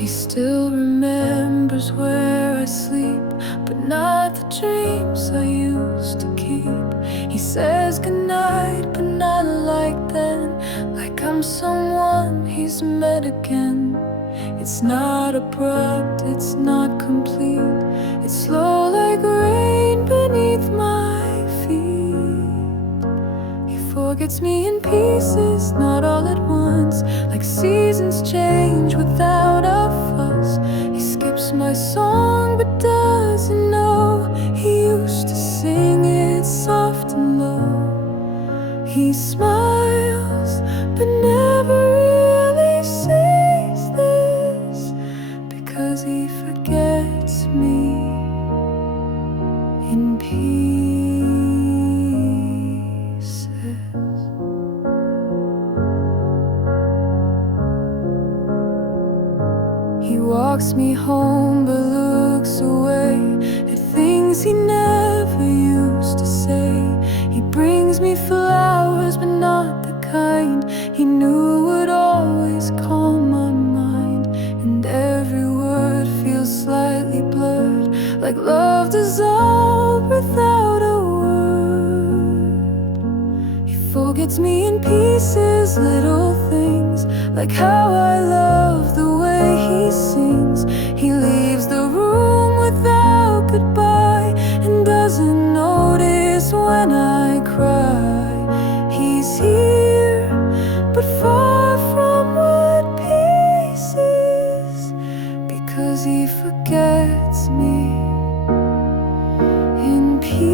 He still remembers where I sleep, but not the dreams I used to keep. He says goodnight, but not like then, like I'm someone he's met again. It's not abrupt, it's not complete, it's slow like rain beneath my feet. He forgets me in pieces, not all at once, like seasons change without a fuss. He skips my song but doesn't know he used to sing it soft and low. He smiles but never really says this, because he forgets me in pieces. He walks me home but looks away at things he never used to say. He brings me flowers but not the kind he knew would always calm my mind. And every word feels slightly blurred, like love dissolved without a word. He forgets me in pieces, little things, like how I love the way he sings. He leaves the room without goodbye and doesn't notice when I cry. He's here, but far from what pieces, because he forgets me in pieces.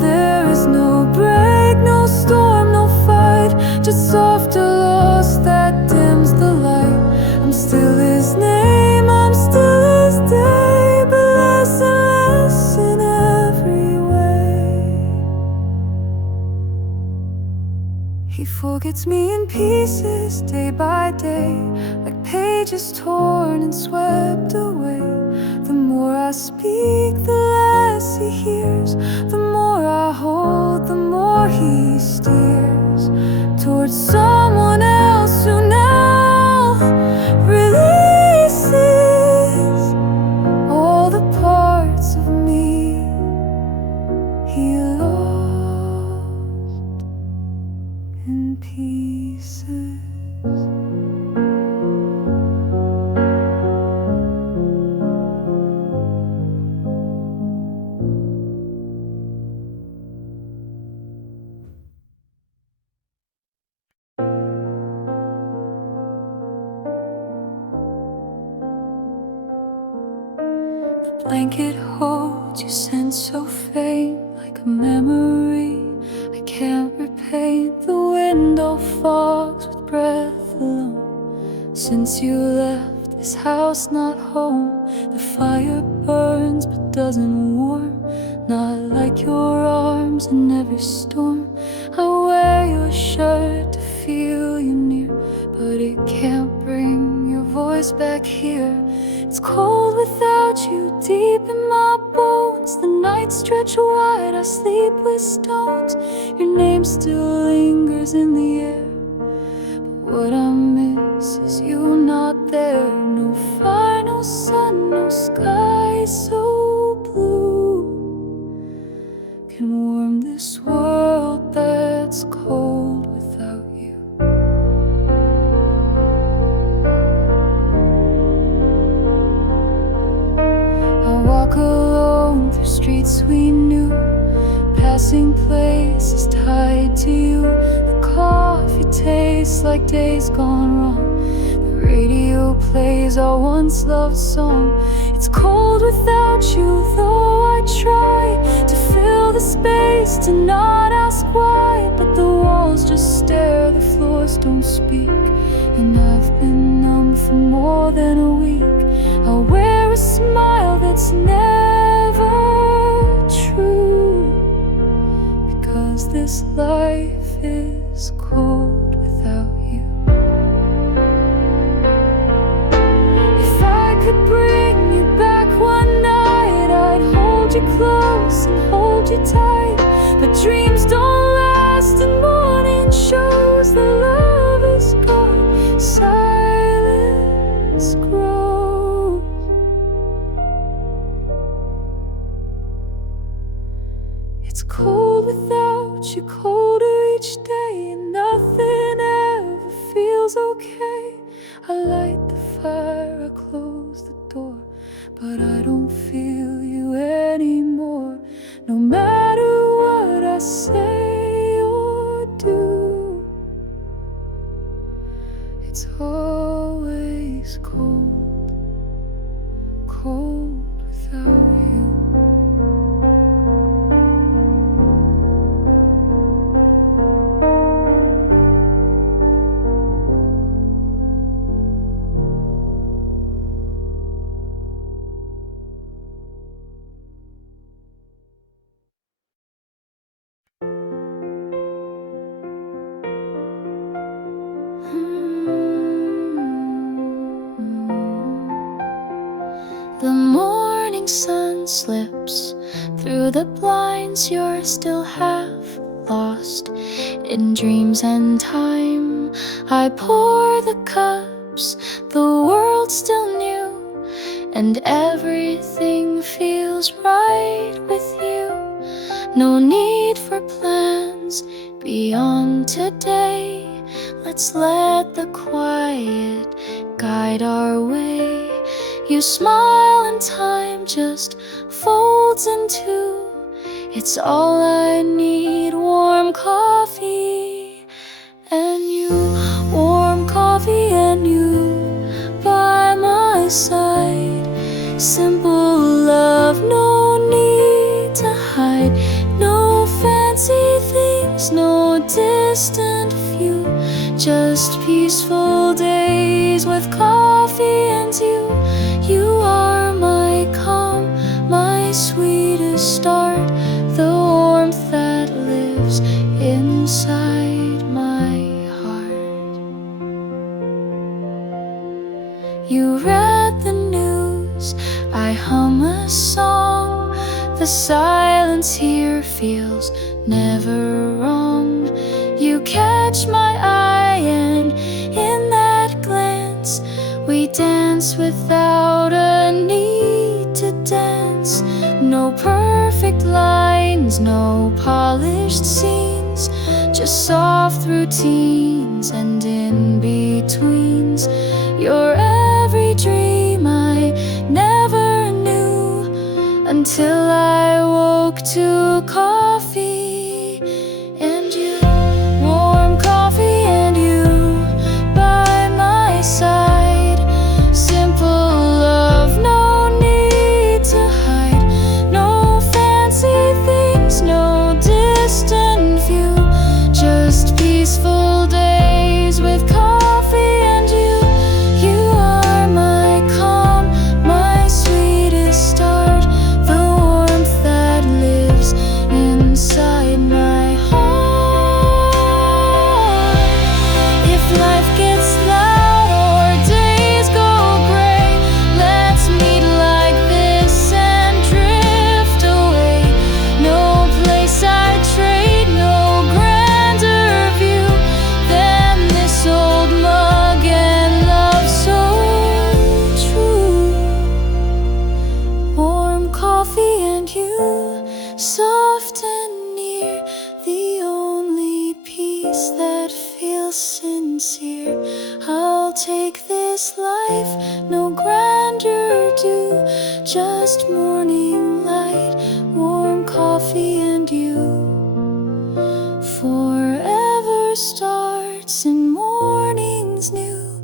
There is no break, no storm, no fight, just softer loss that dims the light. I'm still his name, I'm still his day, but less and less in every way. He forgets me in pieces, day by day, like pages torn and swept away. The more I speak, the less he hears. The more I hold, the more he steers towards someone else who now releases all the parts of me he lost in pieces. Blanket holds your scent so faint, like a memory I can't repaint. The window fogs with breath alone. Since you left, this house not home. The fire burns but doesn't warm, not like your arms in every storm. I wear your shirt to feel you near, but it can't bring your voice back here. It's cold without you, deep in my bones. The nights stretch wide, I sleep with stones. Your name still lingers in the air, but what I miss is you not there. No fire, no sun, no sky so blue can warm this world that's cold without you. I walk alone through streets we knew, passing places tied to you. The coffee tastes like days gone wrong. The radio plays our once loved song. It's cold without you, though I try to fill the space, to not ask why. But the walls just stare, the floors don't speak, and I've been numb for more than a week. I'll wear a smile that's never true, because this life is cold without you. If I could bring you back one night, I'd hold you close and hold you tight. But dreams don't last and morning shows It's cold without you, colder each day, and nothing ever feels okay. I light the fire, I close the door, but I don't feel you anymore. No matter what I say or do, it's always cold, cold without you. The morning sun slips through the blinds. You're still half lost in dreams and time. I pour the cups, the world's still new, and everything feels right with you. No need for plans beyond today. Let's let the quiet guide our way. You smile and time just folds in two. It's all I need, warm coffee and you. Warm coffee and you by my side. Simple love, no need to hide. No fancy things, no distant view. Just peaceful days with coffee and you. You are my calm, my sweetest start, the warmth that lives inside my heart. You read the news, I hum a song. The silence here feels never wrong. You catch my eye and in that glance we dance without a need to dance. No perfect lines, no polished scenes, just soft routines and in-betweens. You're every dream I never knew, until I woke to coffee and you. Warm coffee and you by my side. Simple love, no need to hide. No fancy things, no distant view. Just peaceful days with coffee and you. You are my calm, my sweetest start, the warmth that lives inside my heart. If life gets loud or days go gray, let's meet like this and drift away. No place I'd trade, no grander view than this old mug and love so true. Warm coffee and you, soft and near, the only peace that feels sincere. I'll take this life, no grandeur due, just morning light, warm coffee and you. Forever starts in mornings new,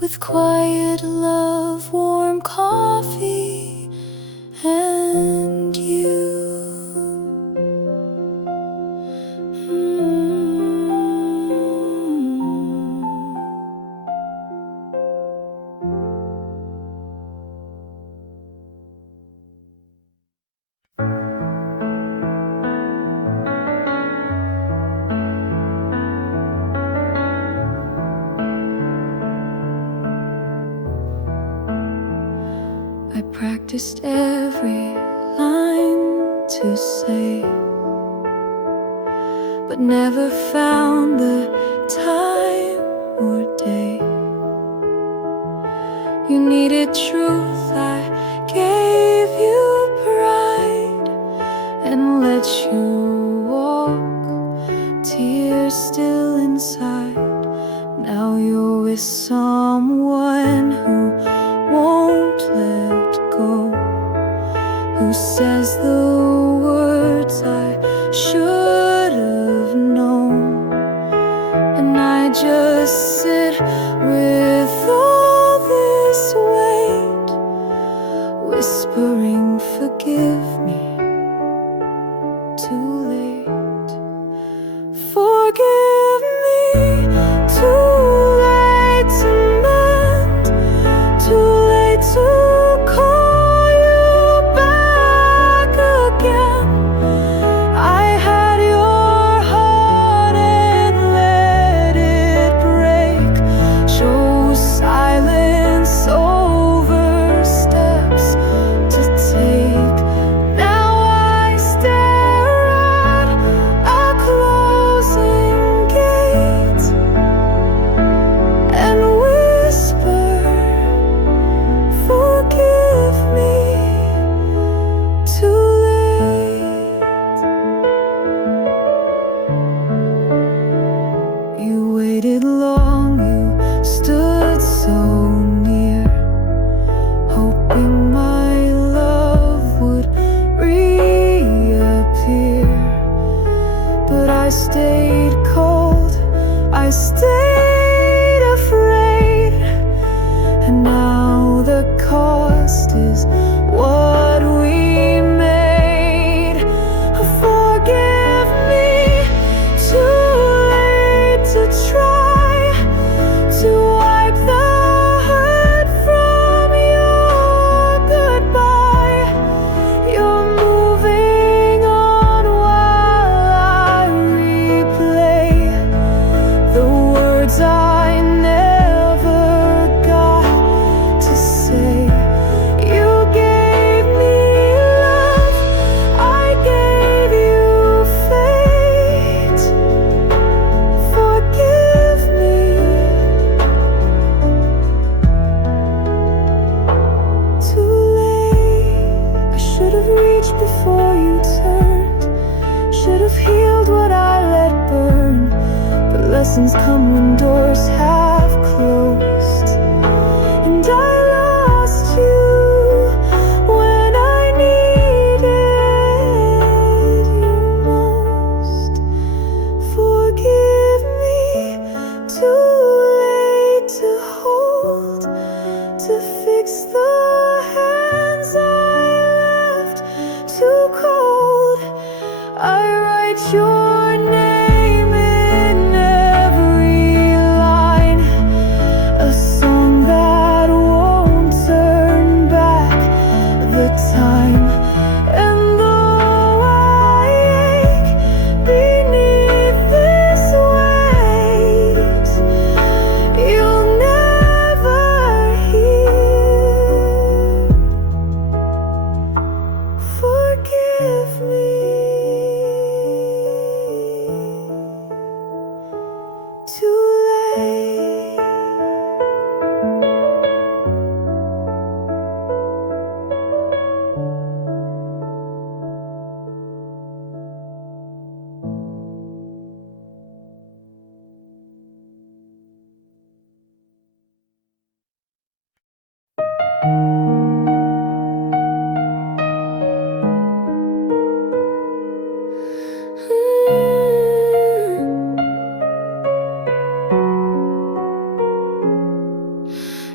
with quiet love, warm coffee and you. I practiced every line to say, but never found the time or day. You needed truth, I gave you pride and let let you walk, tears still inside. Now you're with someone who won't let go, who says the words I should have known. And I just sit with all this weight, whispering, forgive me, too late. Forgive me, too late to mend, too late to call you back again. I had your heart and let it break, chose silence over steps to take. Now I stare at a closing gate and whisper, forgive me, too late. You waited long, you stood so near, hoping my love would reappear. But I stayed cold, I stayed afraid, and now the cost is what we made. Forgive me, too late to try to wipe the hurt from your goodbye. You're moving on while I replay the words I never got to say. You gave me love, I gave you fate. Forgive me, too late. I should have reached before you turned, should have healed what I let burn. But lessons come when doors have closed, and I lost you when I needed you most. Forgive me, too late to hold, to fix the hands I left too cold. I write your name in every line, a song that won't turn back the time. And though I ache beneath this weight, you'll never hear. Forgive me, too late.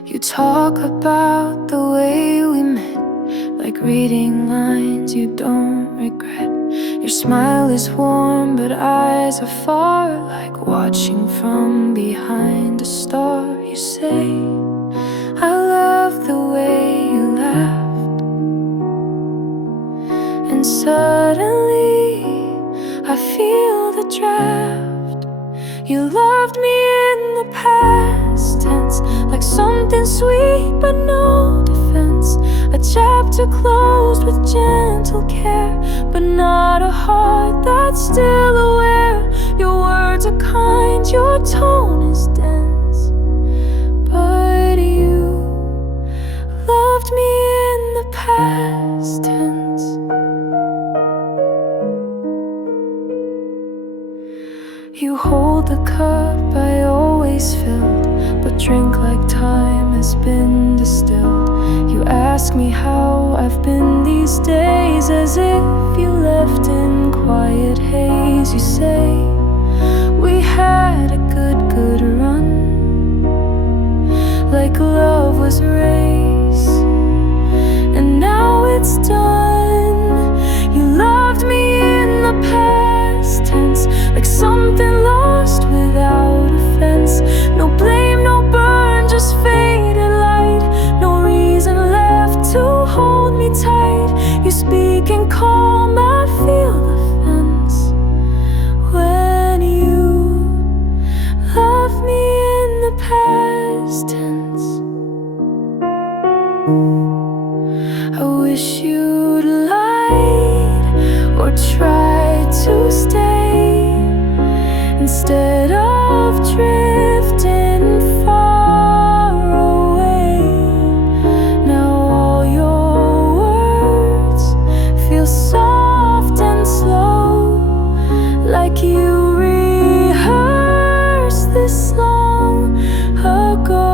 You talk about the way we met, like reading lines you don't regret. Your smile is warm, but eyes are far, like watching from behind a star. You say, I love the way you laughed, and suddenly I feel the draft. You loved me in the past tense, like something sweet but no defense. A chapter closed with gentle care, but not a heart that's still aware. Your words are kind, your tone is dense, but you loved me in the past tense. You hold the cup I always filled, but drink like time has been distilled. You ask me how I've been these days, as if you left in quiet haze. You say we had a good run, like love was a race, and now it's done. You loved me in the past tense, like something lost without offense. No blame, no burn, just faded light. No reason left to hold me tight. You speak in calm, I feel the fence. When you love me in the past tense, I wish you'd lied or try to stay, instead of drifting far away. Now all your words feel soft and slow, like you rehearsed this long ago.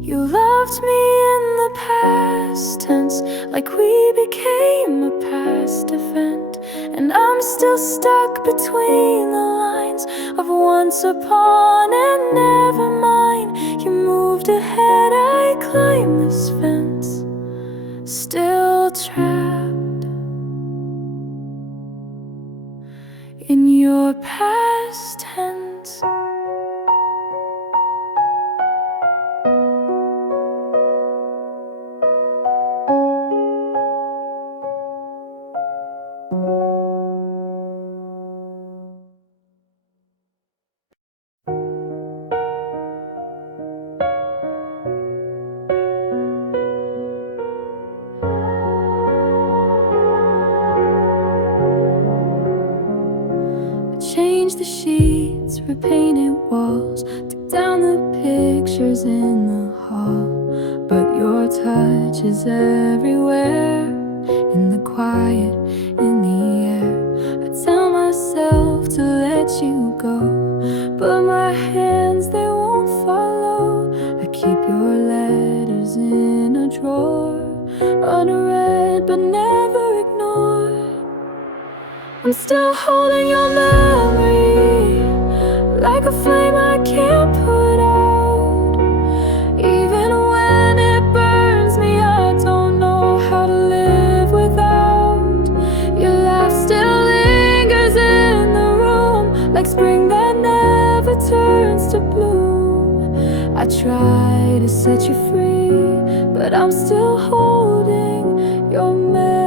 You loved me in the past tense, like we became a past event. And I'm still stuck between the lines of once upon and never mind. You moved ahead, I climbed this fence, still trapped in your past tense. Change the sheets, repainted walls, took down the pictures in the hall. But your touch is everywhere, in the quiet, in the air. I tell myself to let you go, but my hands, they won't follow. I keep your letters in a drawer, unread but never ignored. I'm still holding your memory, like a flame I can't put out. Even when it burns me, I don't know how to live without. Your laugh still lingers in the room, like spring that never turns to bloom. I try to set you free, but I'm still holding your memory.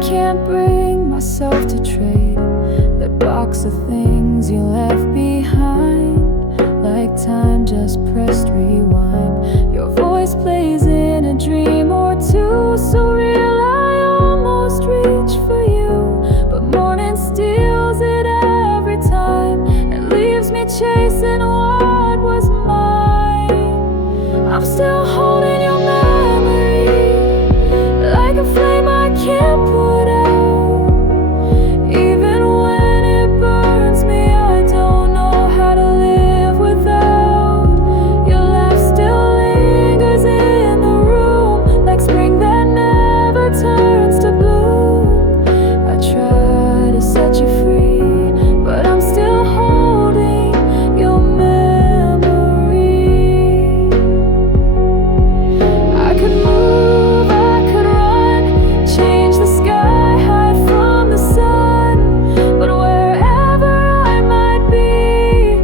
Can't bring myself to trade that box of things you left behind, like time just pressed rewind. Your voice plays in a dream or two, so real I almost reach for you, but morning steals it every time and leaves me chasing what was mine. I'm still holding your memory, like a flame I can't put out. Even when it burns me, I don't know how to live without. Your laugh still lingers in the room, like spring that never turns to bloom. I try to set you free, but I'm still holding your memory. I could move, I could run, change the sky, hide from the sun, but wherever I might be,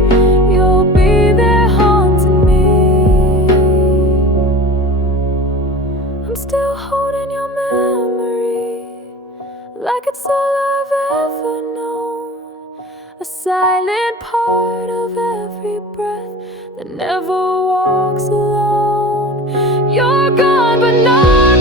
you'll be there haunting me. I'm still holding your memory, like it's all I've ever known, a silent part of every breath that never walks alone. You're gone, but not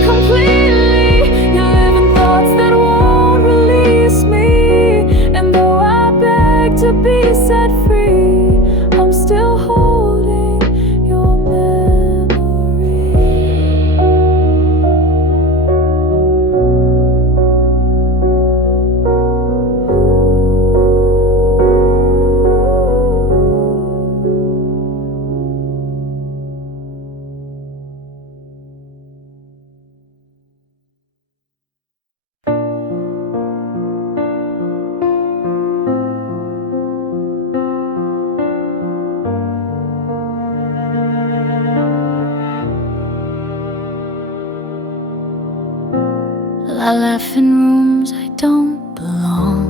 I laugh in rooms I don't belong.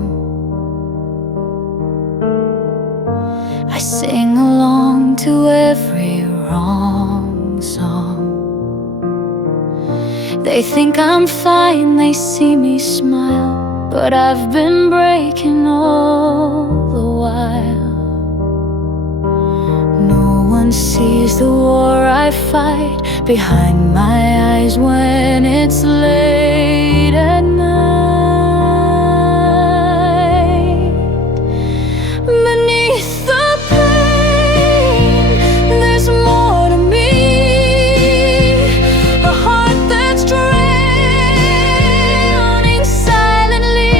I sing along to every wrong song. They think I'm fine, they see me smile, but I've been breaking all the while. No one sees the war I fight behind my eyes when it's late at night. Beneath the pain, there's more to me. A heart that's drowning silently.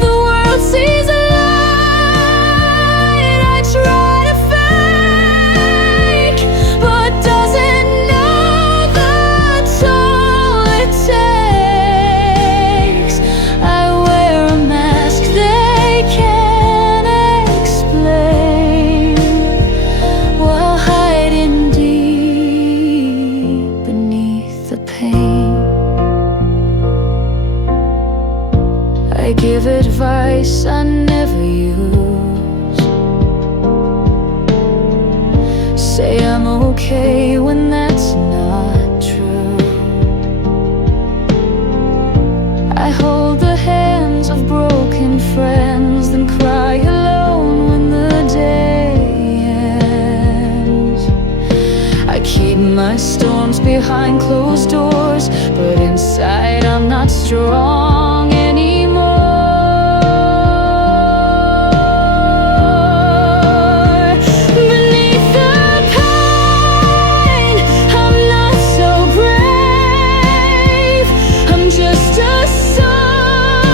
The world sees a light I try to fake, but doesn't know the toll it takes. I wear a mask they can't explain, while hiding deep beneath the pain. I give advice I never use, say I'm okay when that's not true. I hold the hands of broken friends, then cry alone when the day ends. I keep my storms behind closed doors, but inside I'm not strong anymore. Beneath the pain, I'm not so brave. I'm just a soul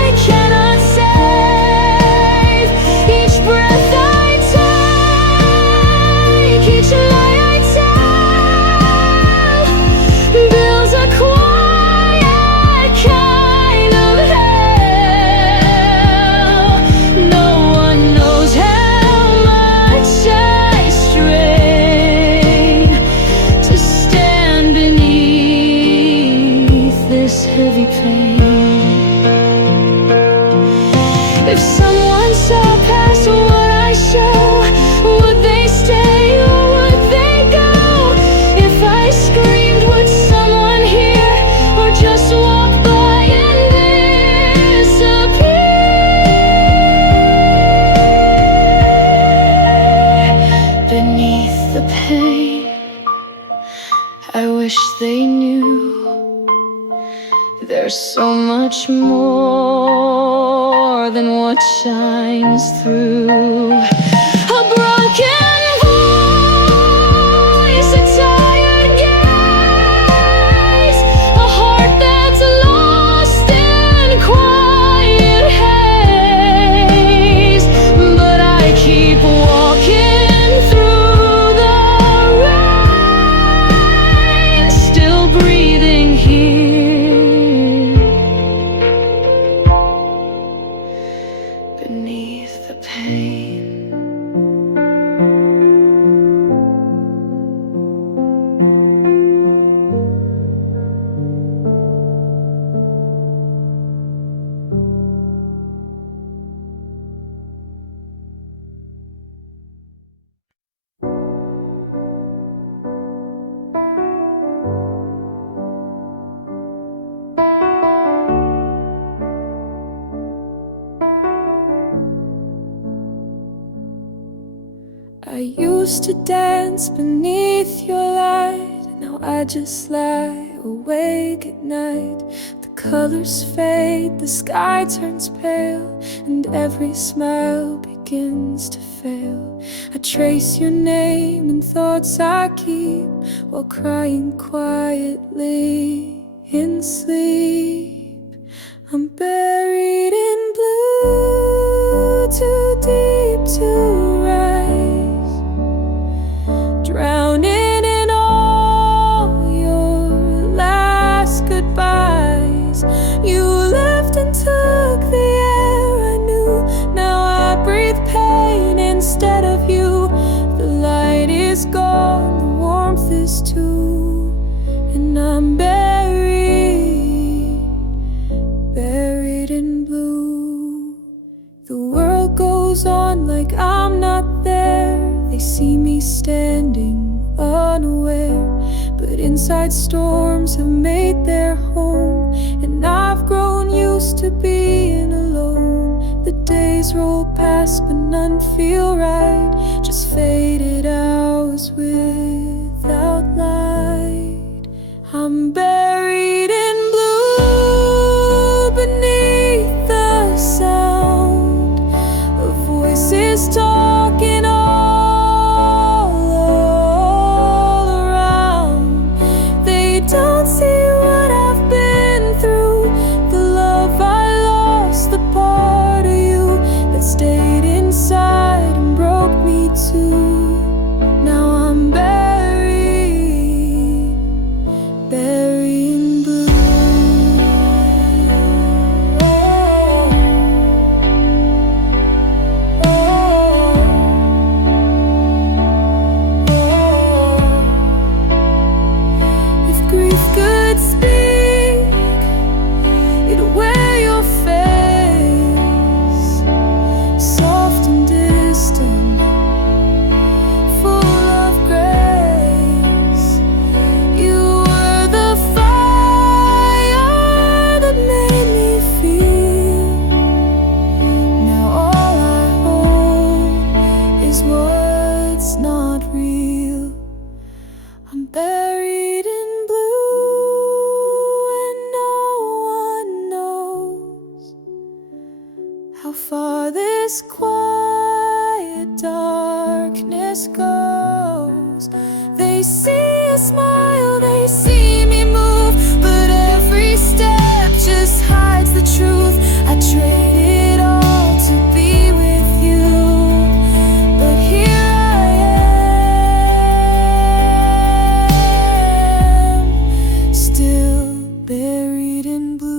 I cannot save. Each breath I take, each lie I tell, builds a quiet kind of hell. No one knows how much I strain to stand beneath this heavy pain. If someone saw past what I show, would they stay or would they go? If I screamed, would someone hear, or just walk by and disappear? Beneath the pain, I wish they knew there's so much more than what shines through. A broken voice, a tired gaze, a heart that's lost in quiet haze. But I keep walking through the rain, still breathing here beneath the pain. I used to dance beneath your light, now I just lie awake at night. The colors fade, the sky turns pale, and every smile begins to fail. I trace your name in thoughts I keep, while crying quietly in sleep. I'm buried in blue, too deep to rise, drowning in all your last goodbyes. You left and took the air I knew, now I breathe pain instead of you. The light is gone, the warmth is too, and I'm buried me standing unaware. But inside storms have made their home, and I've grown used to being alone. The days roll past but none feel right, just faded hours without light. I'm buried in blue beneath the sound of voices talking all around. They don't see what I've been through, the love I lost, the part of you that stayed inside and broke me too. Now I'm buried in blue. If grief could speak, it'd wear your face, soft and distant, full of grace. You were the fire that made me feel. Now all I hold is what's not real. I'm buried in blue, and no one knows how far this quiet darkness goes. They see a smile, they see me move, but every step just hides the truth. I traded all to be with you, but here I am, still buried in blue.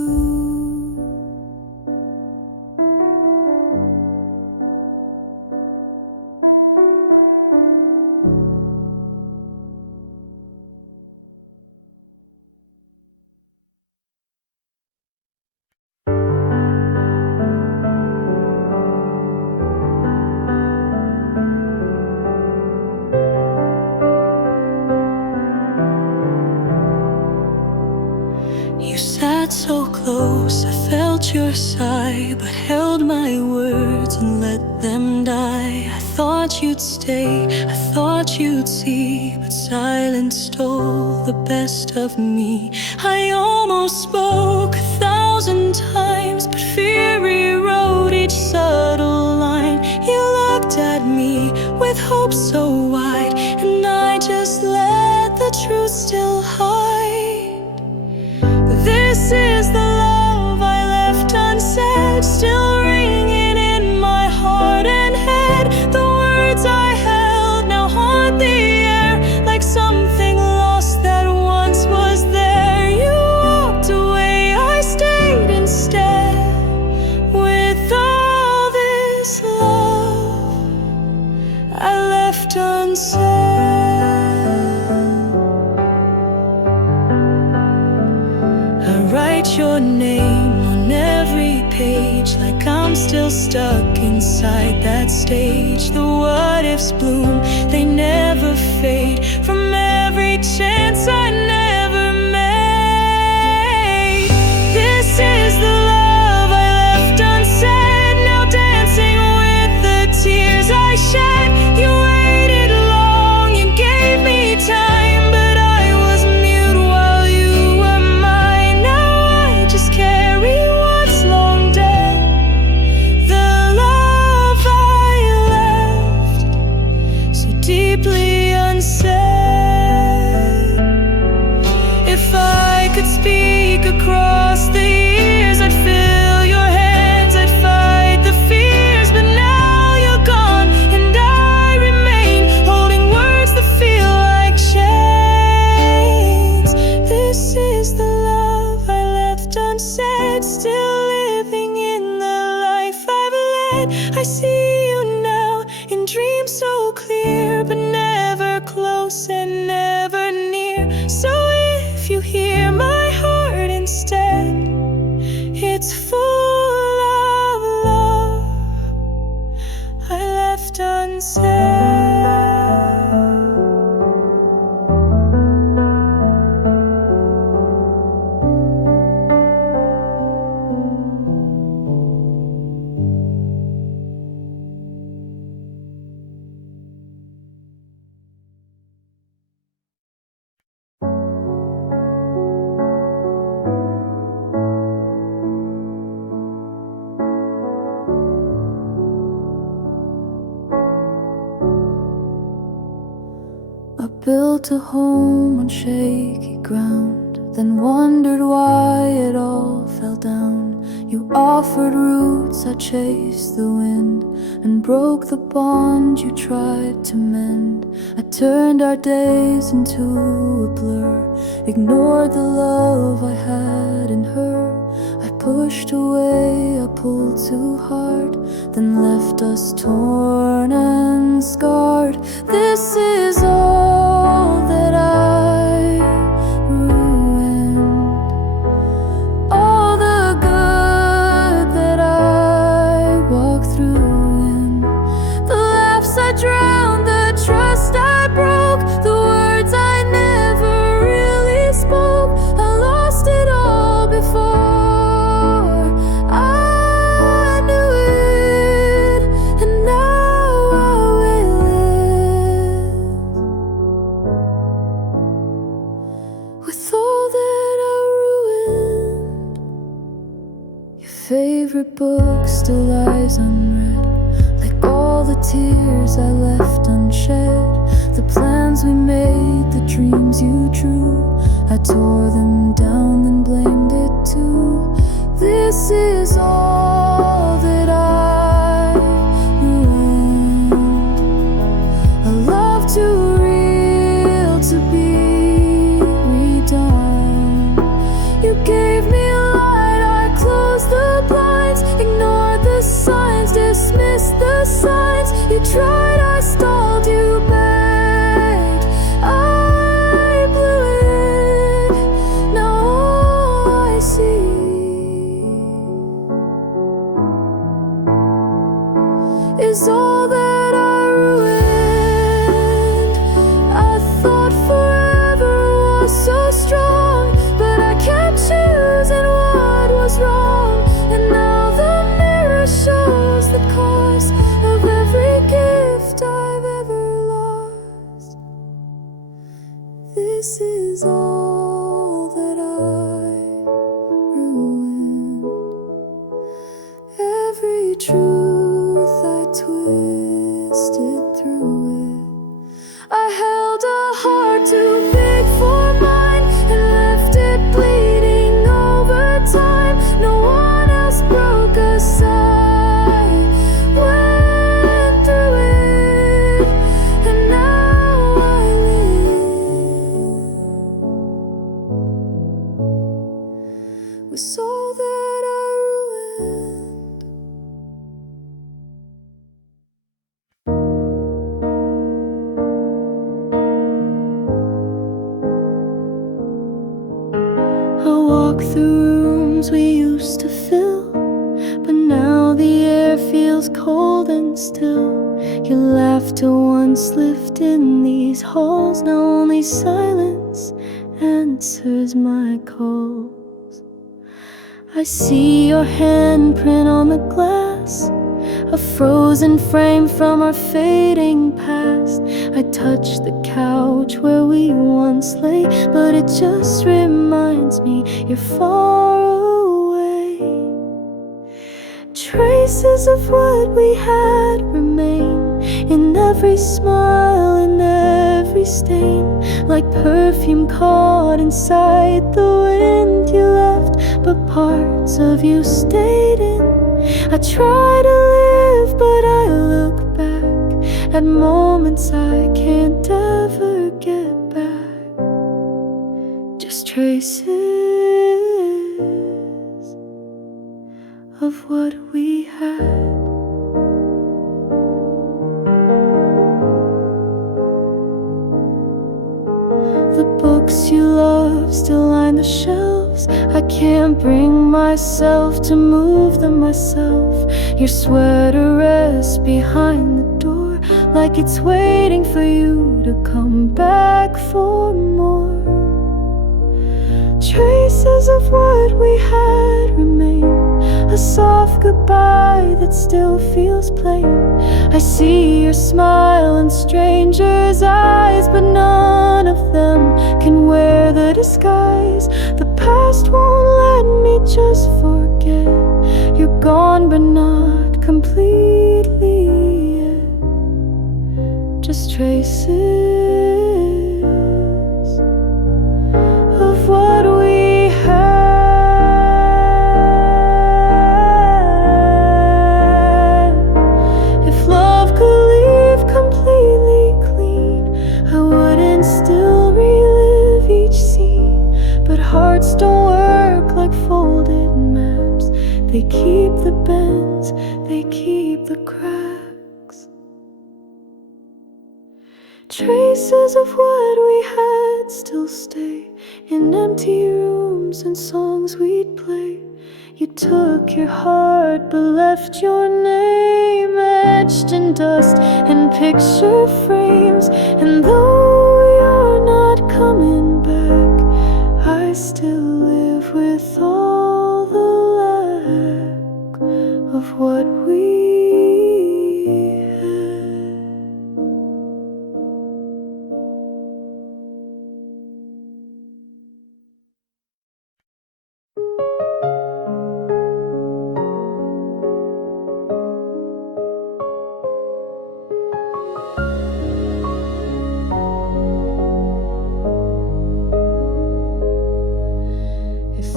You sat so close, I felt your sigh, but held my words and let them die. I thought you'd stay, I thought you'd see, but silence stole the best of me. I almost spoke 1,000 times, but fear rewrote each subtle line. You looked at me with hope so wide, and I just let the truth still hide. This is the love I left unsaid, still ringing in my heart and head. The words I held now haunt the air, like something lost that once was there. You walked away, I stayed instead. With all this love I left unsaid, write your name on every page, like I'm still stuck inside that stage. The what ifs bloom, they never fade, from every chance I never made. This is the love I left unsaid, now dancing with the tears I shed. You waited long, you gave me time, but I was mute while you were mine. Now I just carry what's long dead, the love I left so deeply unsaid. If I could speak across the years, I'd fill your hands, I'd fight the fears. But now you're gone, and I remain, holding words that feel like chains. This is the love I left unsaid, still living in the life I've led. I see you now in dreams so clear, but never close and never near. So if you hear my heart instead, it's full of love I left unsaid. built a home on shaky ground, then wondered why it all fell down. You offered roots, I chased the wind, and broke the bond you tried to mend. I turned our days into a blur, ignored the love I had in her. I pushed away, I pulled too hard, then left us torn and scarred. This is all that I ruined, all the good that I walked through in, the laughs I drowned, the trust I broke, the words I never really spoke. I lost it all before I knew it, and now I will live with all that I ruined. Your favorite book still lies unread, like all the tears I left unshed. The plans we made, the dreams you drew, I tore them down, then blamed it too. This is all that I ruined, a love too real to be redone. You gave me a light, I closed the blinds, ignored the signs, dismissed the signs. You tried, I stalled, you begged, I blew it. Now all I see is all that I ruined. I thought forever was so strong, but I kept choosing what was wrong. And now the mirror shows the cost of every gift I've ever lost. This is all that I ruined, every truth I twisted through it. I held a heart too big for mine and left it bleeding over time. No one else broke a sigh, went through it, and now I live with all that I ruined. I walk through rooms we used to fill, but now the air feels cold and still. Your laughter once lived in these halls, now only silence answers my calls. I see your handprint on the glass, a frozen frame from our fading past. I touch the couch where we once lay, but it just reminds me you're far away. Traces of what we had remain in every smile and every stain, like perfume caught inside the wind. You left, but parts of you stayed in. I try to live, but I look back at moments I can't ever get back. Just traces of what we had. The books you love still line the shelves. I can't bring myself to move them myself. Your sweater rests behind the door, like it's waiting for you to come back for more. Traces of what we had remain, a soft goodbye that still feels plain. I see your smile in strangers' eyes, but none of them can wear the disguise. The past won't let me just forget. You're gone, but not completely yet. Just traces the cracks. Traces of what we had still stay in empty rooms and songs we'd play. You took your heart but left your name etched in dust and picture frames. And though you're not coming back, I still live with all the lack of what we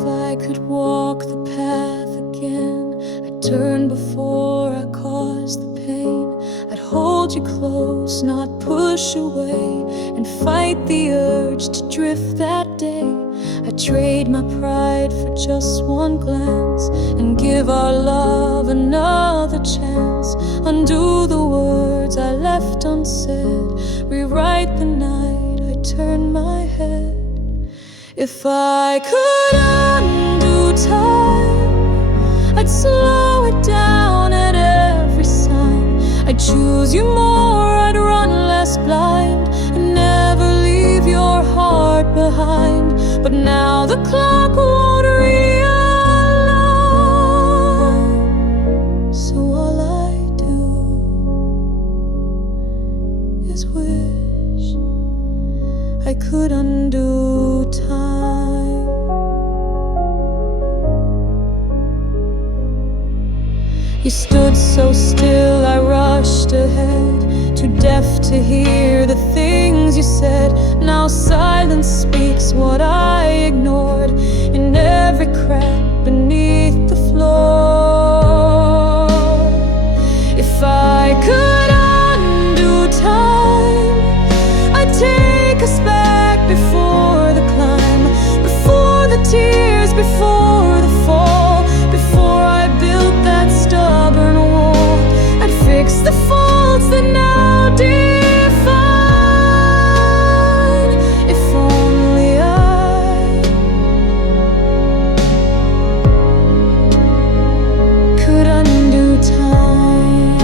I could walk the path again, I'd turn before I caused the pain. I'd hold you close, not push away, and fight the urge to drift that day. I'd trade my pride for just one glance, and give our love another chance. Undo the words I left unsaid, rewrite the night I turned my head. If I could undo time, I'd slow it down at every sign. I'd choose you more, I'd run less blind, and never leave your heart behind. But now the clock won't realign, so all I do is wish I could undo time. You stood so still, I rushed ahead, too deaf to hear the things you said. Now silence speaks what I ignored in every crack beneath the floor. If I could undo time, I'd take us back before the climb, before the tears, before the fall, before I built that stubborn wall. I'd fix the faults that now define. If only I could undo time.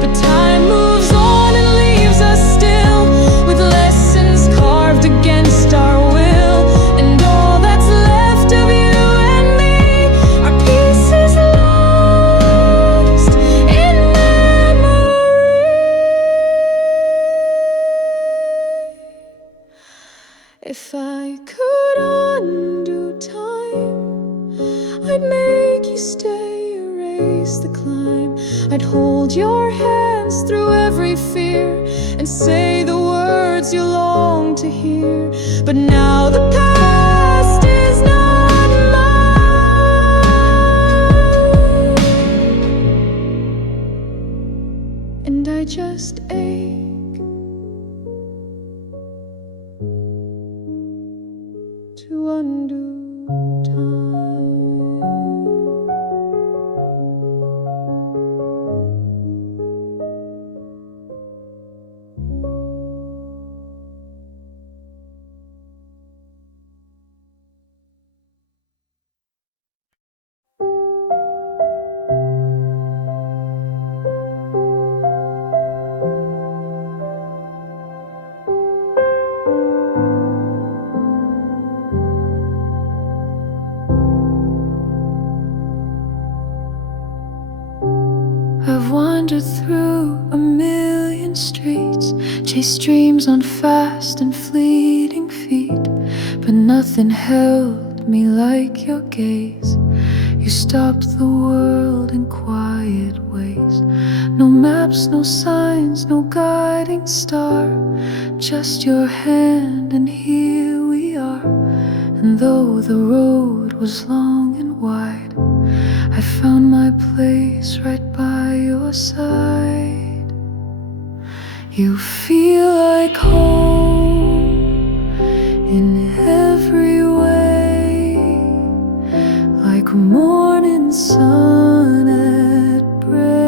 But time moves on and leaves us still, with lessons carved against our will. And all that's left of you and me are pieces lost in memory. If I could undo time, I'd make you stay, erase the climb. I'd hold your hands through every fear, and say the words you long to hear. But now the past is not mine, and I just ache to undo time. I've wandered through a million streets, chased dreams on fast and fleeting feet, but nothing held me like your gaze. You stopped the world in quiet ways. No maps, no signs, no guiding star, just your hand, and here we are. And though the road was long and wide, I found my place right by your side. You feel like home in every way, like a morning sun at break.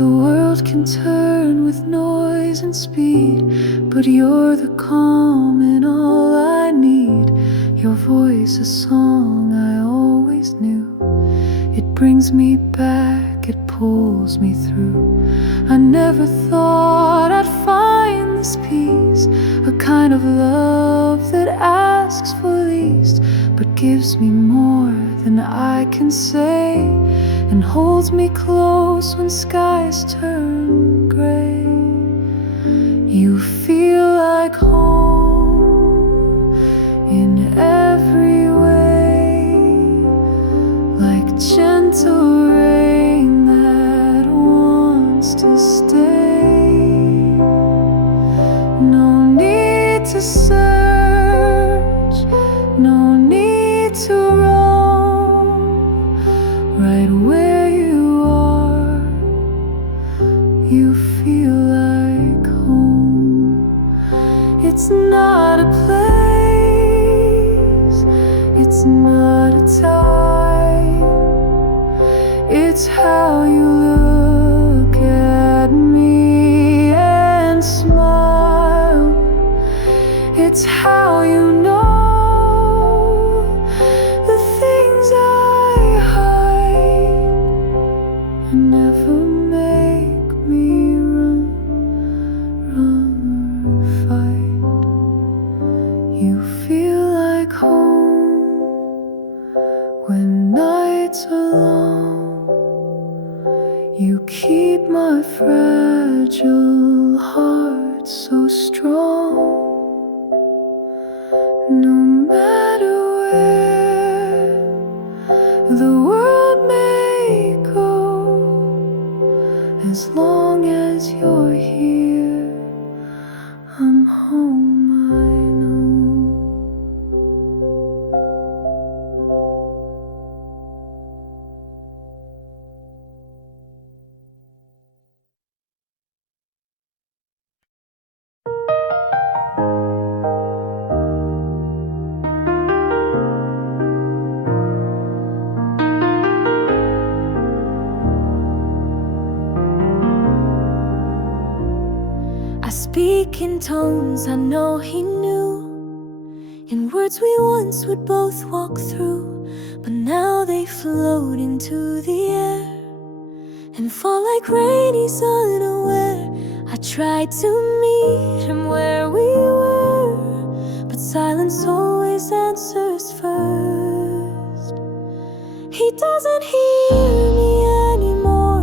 The world can turn with noise and speed, but you're the calm and all I need. Your voice, a song I always knew. It brings me back, it pulls me through. I never thought I'd find this peace, a kind of love that asks for least, but gives me more than I can say, and holds me close when skies turn gray. You feel like home in every way, like gentle rain that wants to stay. No need to search, no need to roam. Right where you are, you feel like home. It's not a place, it's not a time. It's how you look at me and smile. It's how you know the things I hide and never make me run or fight. You feel like home when nights are long. You keep my fragile heart so strong. No matter where the world may go, as long as you're here, I'm home, I know. I speak in tones I know he knew, in words we once would both walk through, but now they float into the air and fall like rain, he's unaware. I tried to meet him where we were, but silence always answers first. He doesn't hear me anymore,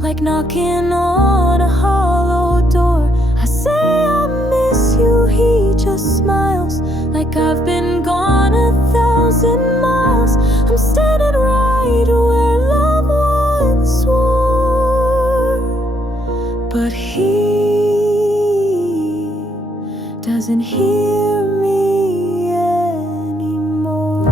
like knocking on a hollow door. I say I miss you, he just smiles, like I've been gone 1,000 miles. I'm standing right where love once was, but he doesn't hear me anymore.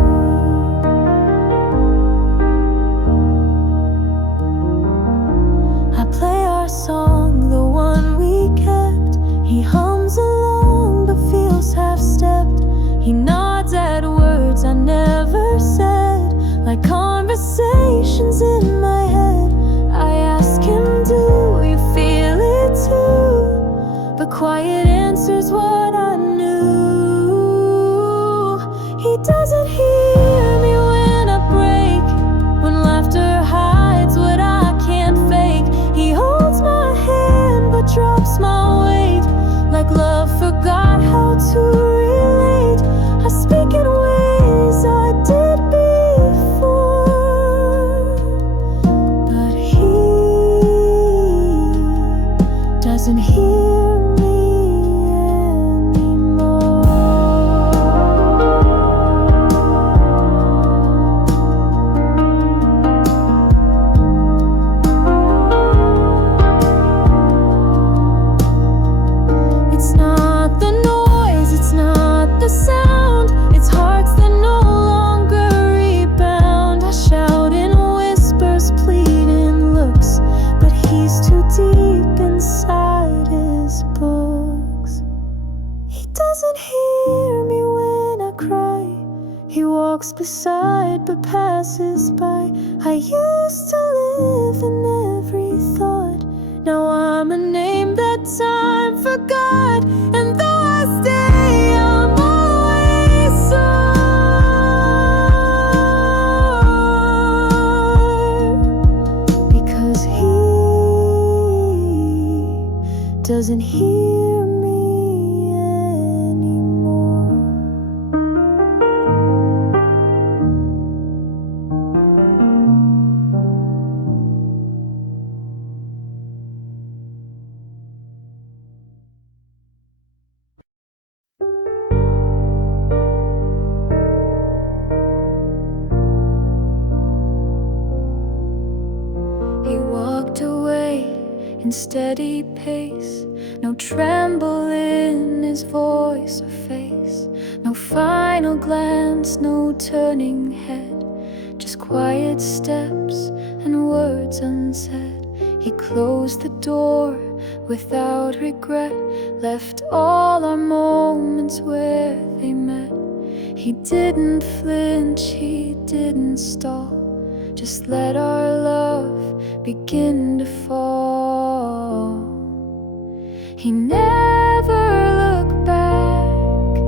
I play our song, the one we kept. He hums along but feels half-stepped. He nods at words I never said, like conversations in my head. I ask him, do you feel it too? But quiet answers what I knew. He doesn't hear me when I break, when laughter hides what I can't fake. He holds my hand but drops my weight, like love forgot how to relate. I speak in ways I did before, but he doesn't hear me anymore. It's not the noise, it's not the sound, it's hearts that no longer rebound. I shout in whispers, pleading looks, but he's too deep inside it forgot. And though I stay, I'm always sore, because he doesn't hear me anymore. He walked away in steady pace, no tremble in his voice or face, no final glance, no turning head, just quiet steps and words unsaid. He closed the door without regret, left all our moments where they met. He didn't flinch, he didn't stall, just let our love begin to fall. He never looked back,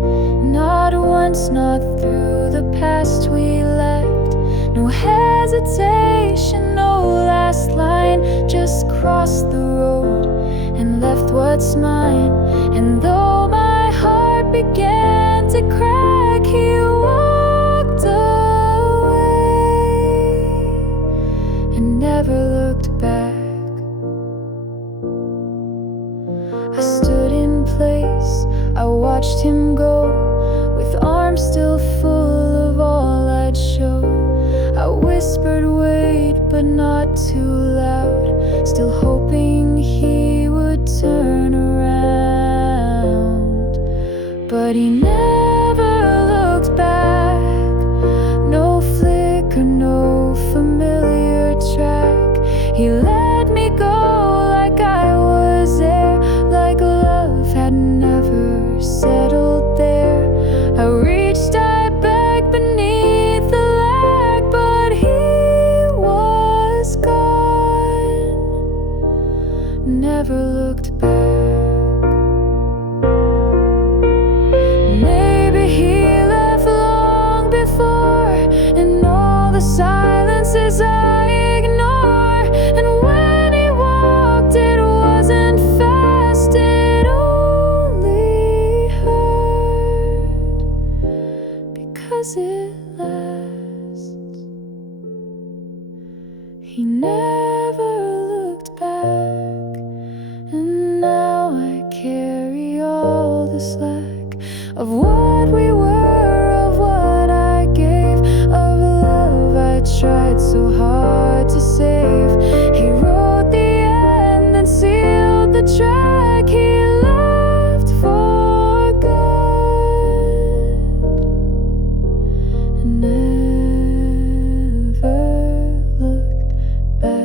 not once, not through the past we left. No hesitation, no last line, just crossed the road and left what's mine. And though my heart began to crack, he walked away and never looked back. I stood in place, I watched him go, with arms still full of all I'd show. I whispered wait, but not too loud, still hoping he would turn around. But he never looked back, no flicker, no familiar track. He let me go like I was there, like love had never settled there. I reached, I begged beneath the lag, but he was gone, never looked back. Maybe he left long before, and all the silences I ignore. And when he walked, it wasn't fast, it only hurt, because it lasts. He never looked back, and now I carry all the slack of what we were, of what I gave, of love I tried so hard to save. He wrote the end and sealed the track. He left for good and never looked back.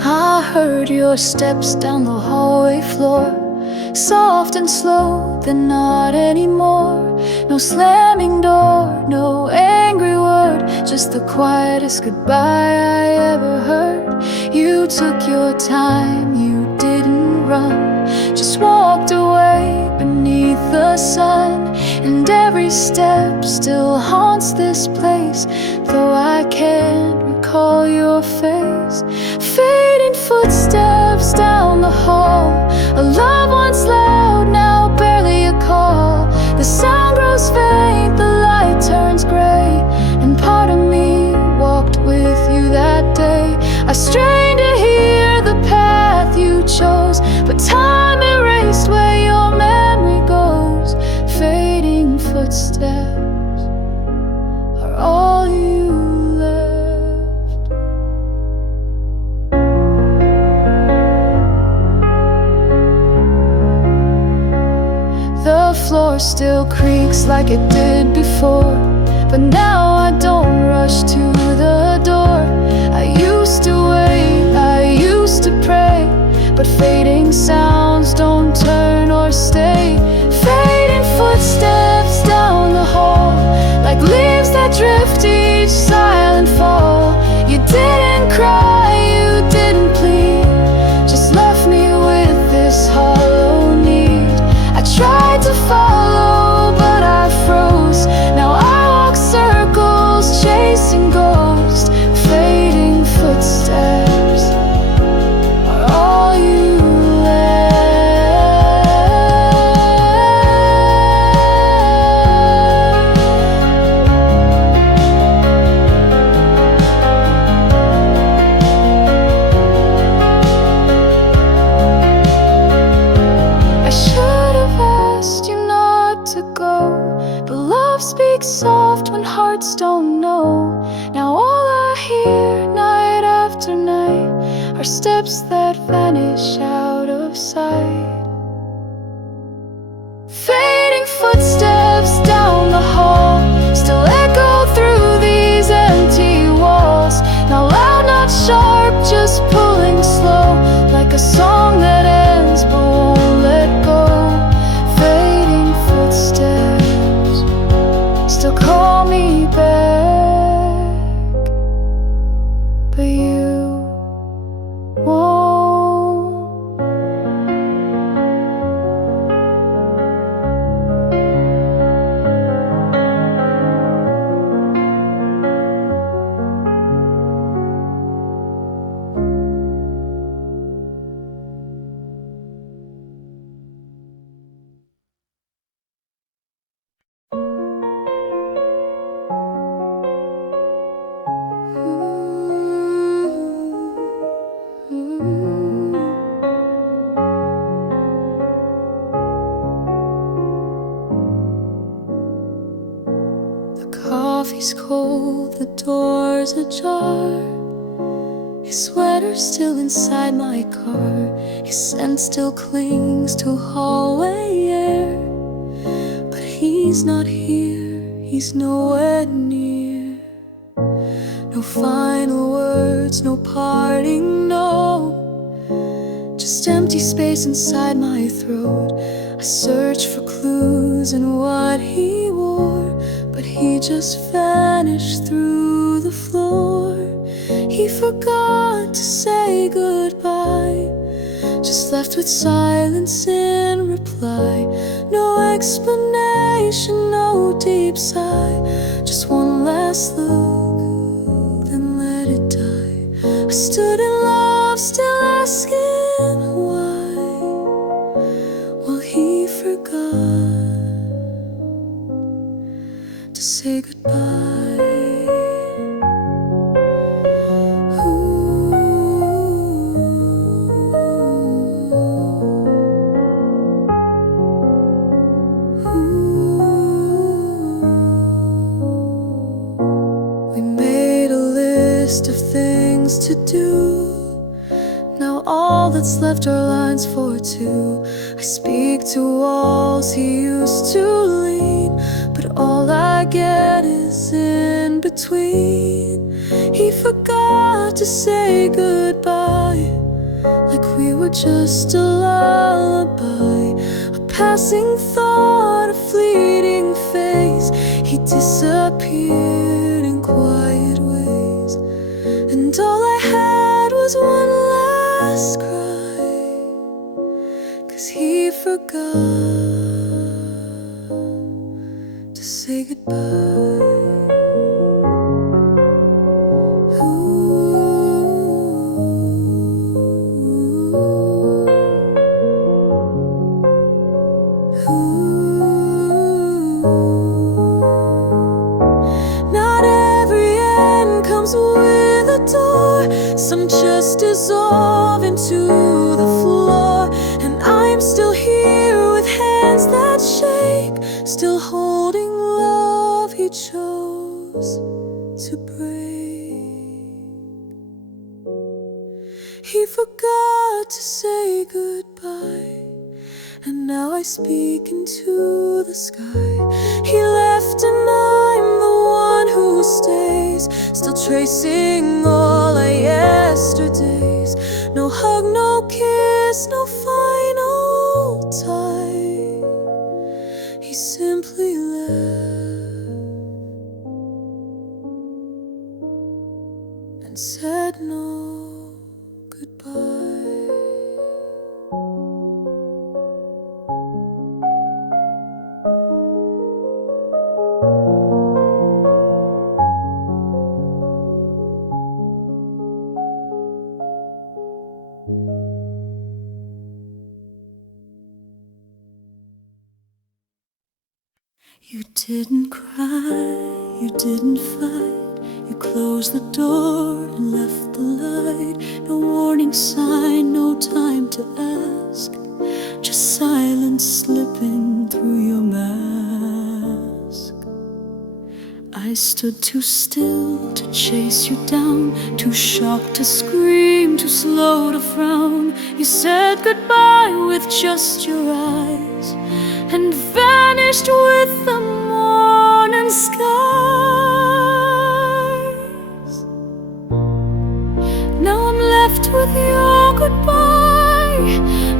I heard your steps down the hallway floor, soft and slow, then not anymore. No slamming door, no angry word, just the quietest goodbye I ever heard. You took your time, you didn't run, just walked away beneath the sun. And every step still haunts this place, though I can't recall your face. Fading footsteps down the hall, a love once loud, now barely a call. The sound grows faint, the light turns gray, and part of me walked with you that day. I strained to hear the path you chose, but time erased where your memory goes. Fading footsteps are all you left. The floor still creaks like it did before, but now I don't rush to the door. I used to wait, I used to pray, but fading sounds don't turn or stay. Fading footsteps down the hall, like leaves that drift each silent fall. You didn't cry, you didn't plead, just left me with this hollow need. I tried to follow, but I froze. Now I walk circles, chasing ghosts. Fading footsteps are all you speak soft when hearts don't know. Now all I hear night after night are steps that vanish out of sight. Fading footsteps down the hall still echo through these empty walls. Not loud, not sharp, just pulling slow, like a song that ends but won't let go. Fading footsteps still call me back, but you won't. Coffee's cold, the door's ajar. His sweater's still inside my car. His scent still clings to hallway air. But he's not here, he's nowhere near. No final words, no parting, no. Just empty space inside my throat. I search for clues in what he wore, but he just vanished through the floor. He forgot to say goodbye, just left with silence in reply. No explanation, no deep sigh, just one last look, then let it die. I stood in love, still asking why, while he forgot to say goodbye. We made a list of things to do. Now all that's left are lines for two. I speak to walls he used to lean, but all I get is in between. He forgot to say goodbye, like we were just a lullaby, a passing thought, a fleeting phase. He disappeared in quiet ways, and all I had was one last cry, 'cause he forgot to say goodbye. Not every end comes with a door. Some just dissolve into the floor. And I'm still here with hands that shake, still holding love he chose to break. He forgot to say goodbye, and now I speak into the sky. He left and I'm the one stays, still tracing all our yesterdays. No hug, no kiss, no final tie. He simply left and said no goodbye. You didn't cry, you didn't fight. You closed the door and left the light. No warning sign, no time to ask. Just silence slipping through your mask. I stood too still to chase you down, too shocked to scream, too slow to frown. You said goodbye with just your eyes and vanished with the morning skies. Now I'm left with your goodbye.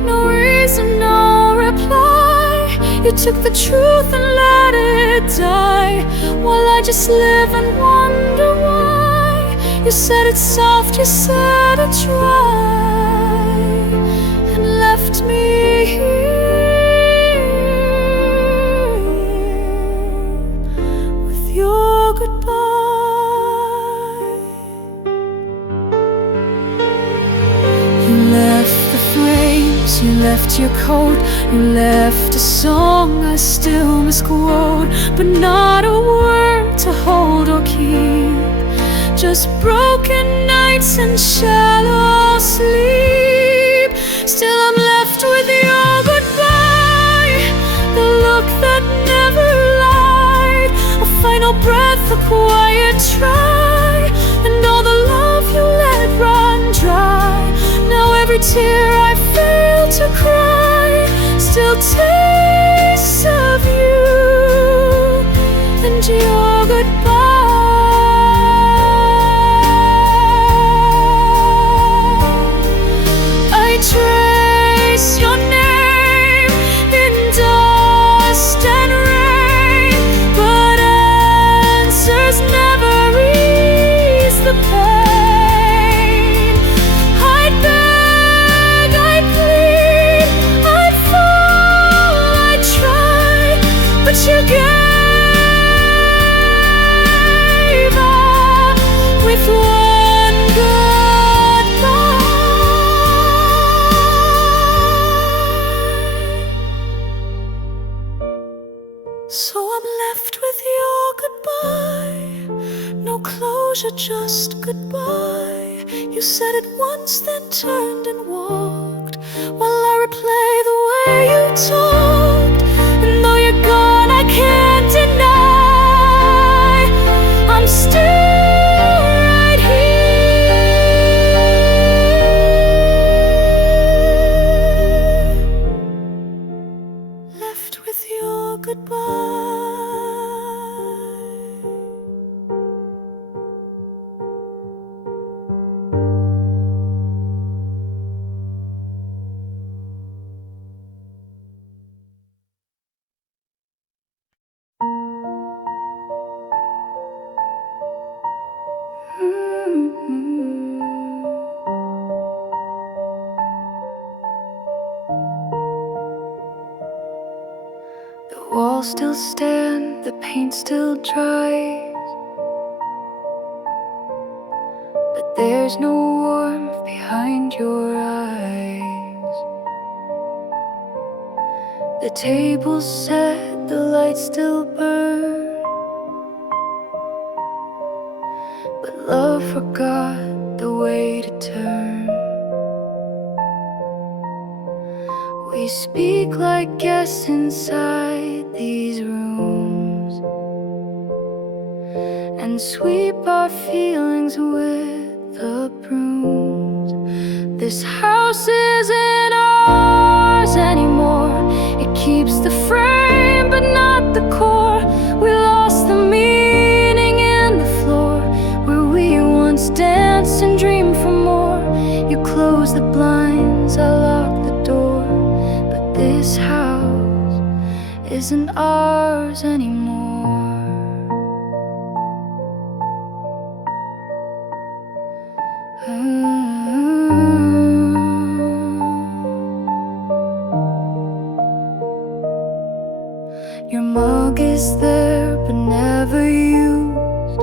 No reason, no reply. You took the truth and let it die, while I just live and wonder why. You said it soft, you said it dry, and left me here your goodbye. You left the frames, you left your coat, you left a song I still misquote, but not a word to hold or keep. Just broken nights and shallow sleep. Still I'm left with your goodbye, the look that never lied, a final breath, a quiet try, and all the love you let run dry. Now every tear I fail to cry still tastes of you and your goodbye. I trace your name in dust and rain, but answers never ease the pain. I'd beg, I'd plead, I'd fall, I'd try, but you gave up with one goodbye. So I'm left with your goodbye. No closure, just goodbye. You said it once, then turned and walked, while I replay the way you talked. And though you're gone, I can't deny I'm still right here, left with your goodbye. The walls still stand, the paint still dries, but there's no warmth behind your eyes. The table's set, the lights still burn, but love forgot the way to turn. We speak like guests inside these rooms and sweep our feelings with the brooms. This house isn't ours anymore. It keeps the frame but not the core. We lost the meaning in the isn't ours anymore. Your mug is there but never used.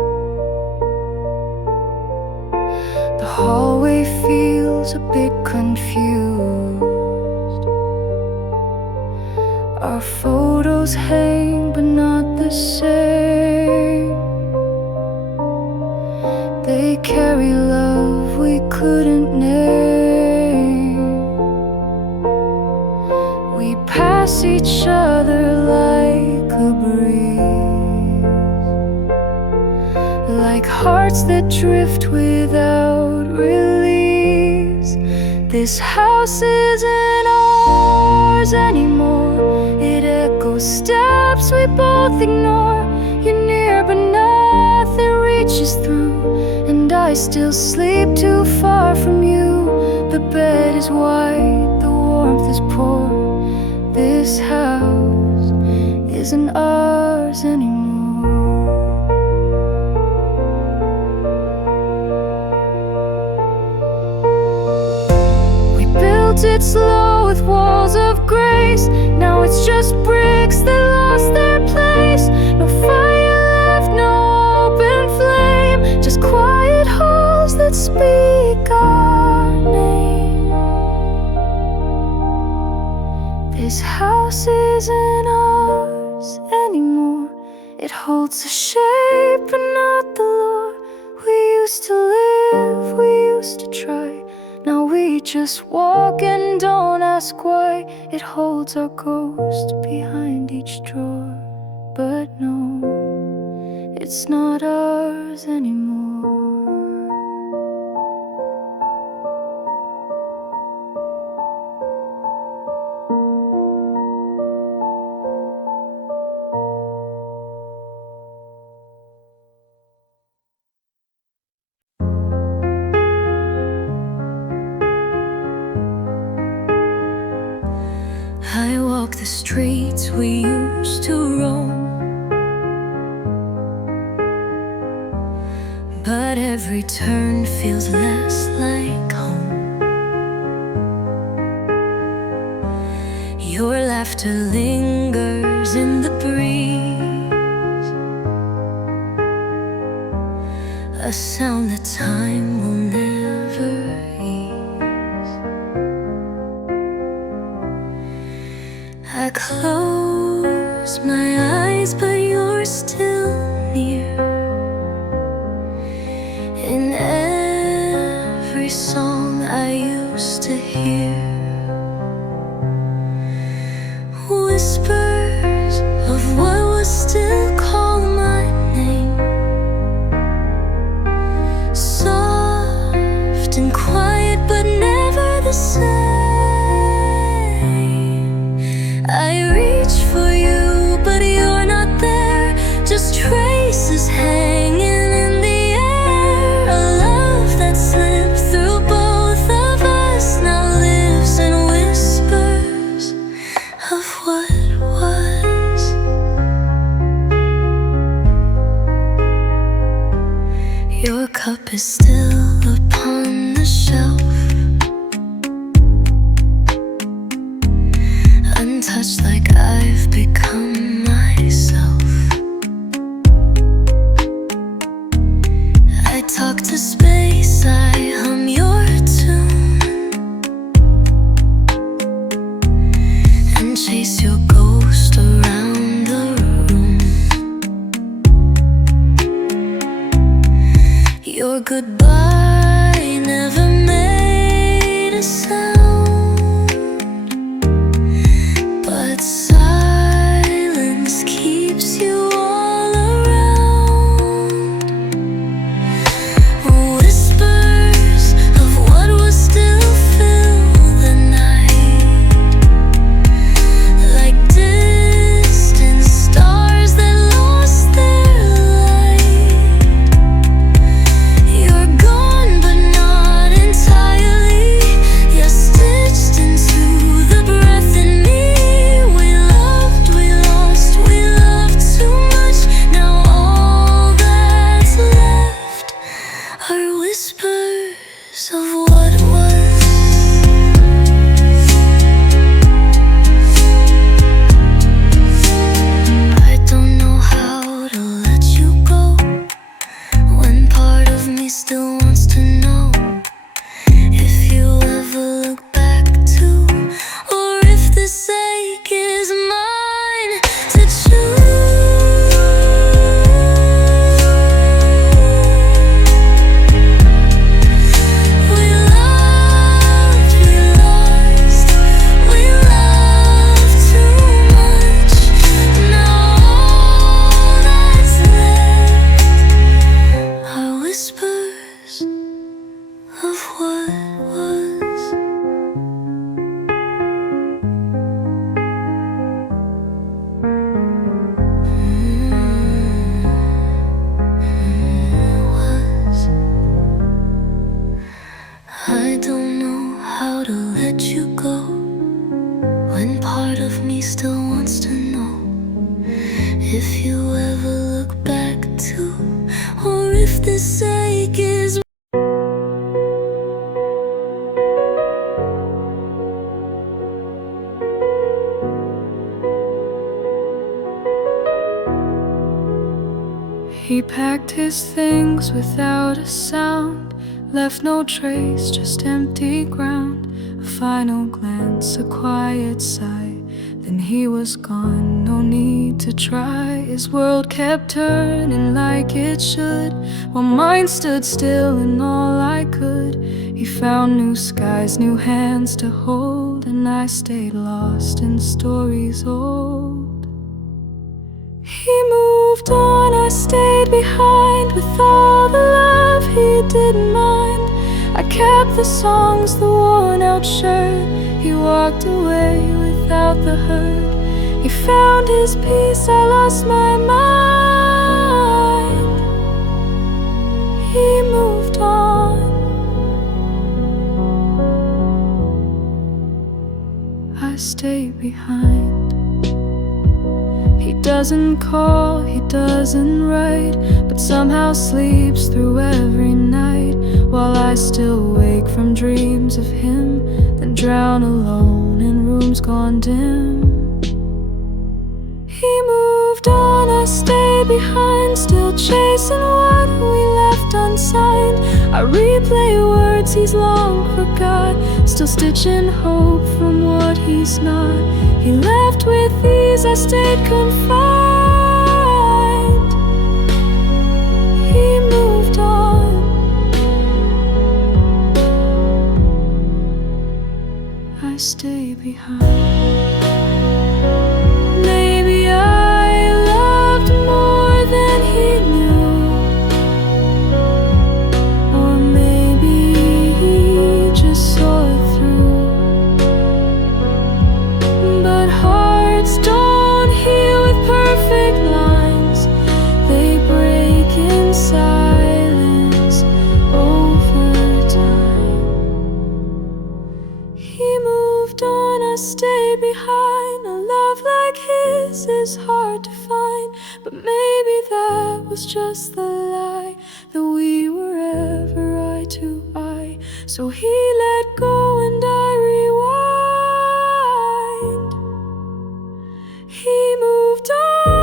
The hallway feels a bit confused. Our photos hang but not the same. They carry love we couldn't name. We pass each other like a breeze, like hearts that drift without release. This house isn't ours anymore. It echoes steps we both ignore. You're near but nothing reaches through, and I still sleep too far from you. The bed is white, the warmth is poor. This house isn't ours anymore. We built it slow with walls of grace. Now it's just bricks that lost their place. No fire left, no open flame, just quiet halls that speak our name. This house isn't ours anymore. It holds the shape but not the lore. We used to live, we used to try. Now we just walk and don't ask why. It holds our ghost behind each drawer. But no, it's not ours anymore. I walk the streets we used to roam, but every turn feels less like home. Your laughter lingers in the breeze, a sound that time will never ease. I close my eyes, but you're still near. In every song I used to hear, whispers of what was still called my name, soft and quiet but never the same. I reach for you, but you're not there, just traces hanging in the air. A love that slipped through both of us now lives in whispers of what was. Your cup is still upon the shelf, untouched like I've become myself. I talk to space, I hum your tune, and chase your ghost around the room. Your goodbye never made a sound, but silence keeps you all around. Whispers of what was still fill the night, like distant stars that lost their light. Your if you ever look back too, or if this ache is He packed his things without a sound, left no trace, just empty ground. A final glance, a quiet sigh, then he was gone, no need to try. His world kept turning like it should, while mine stood still in all I could. He found new skies, new hands to hold, and I stayed lost in stories old. He moved on, I stayed behind with all the love he didn't mind. I kept the songs, the worn out shirt. He walked away without the hurt. He found his peace, I lost my mind. He moved on, I stayed behind. He doesn't call, he doesn't write, but somehow sleeps through every night, while I still wake from dreams of him, then drown alone in rooms gone dim. He moved on, I stayed behind, still chasing what we left unsigned. I replay words he's long forgot, still stitching hope from what he's not. He left with ease, I stayed confined. He moved on, I stayed behind. Maybe I loved more than he knew, or maybe he just saw it through. But hearts don't heal with perfect lines, they break in silence over time. He moved on, I stayed behind. A love like his is hard to find, but maybe that was just the lie, that we were ever eye to eye. So he let go and I rewind. He moved on,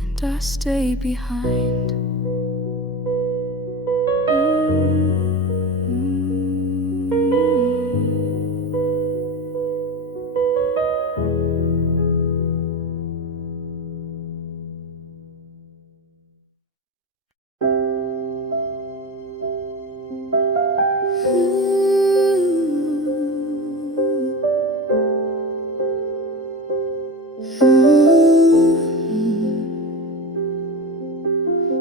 and I stayed behind.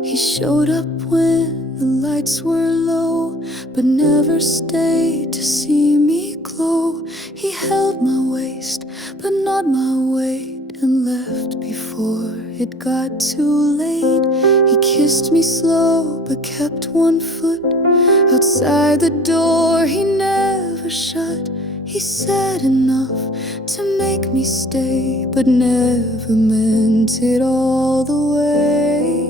He showed up when the lights were low, but never stayed to see me glow. He held my waist, but not my weight, and left before it got too late. He kissed me slow, but kept one foot outside the door he never shut. He said enough to make me stay, but never meant it all the way.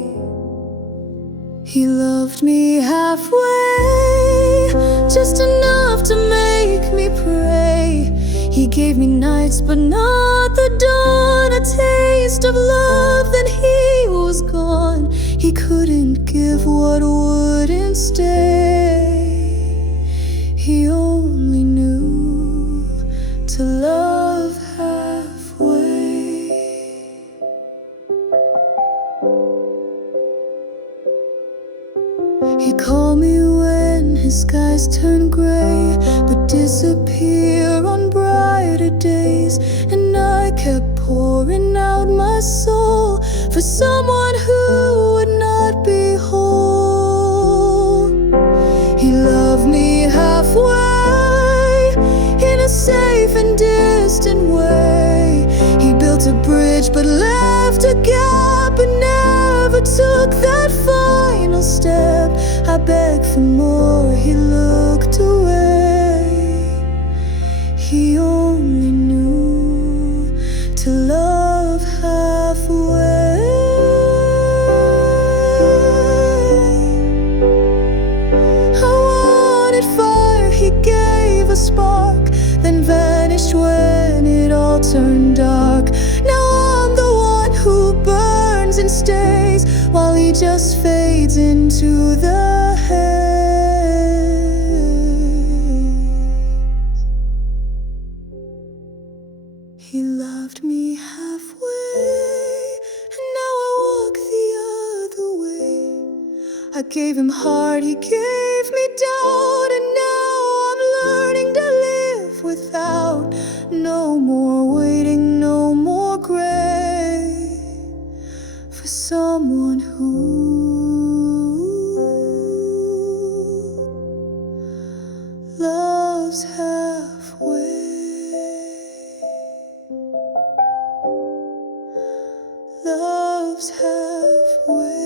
He loved me halfway, just enough to make me pray. He gave me nights, but not the dawn, a taste of love, then he was gone. He couldn't give what wouldn't stay. He only knew to love halfway. He called me when his skies turn gray, but disappear on brighter days. And I kept pouring out my soul for someone who would not be whole. He loved me halfway, in a safe and distant way. He built a bridge but left a gap, and never took that final step. I begged for more, he looked away. all turned dark. Now I'm the one who burns and stays, while he just fades into the haze. He loved me halfway, and now I walk the other way. I gave him heart, he gave me doubt, and now I'm learning to live without. No more waiting, no more gray, for someone who loves halfway. Loves halfway.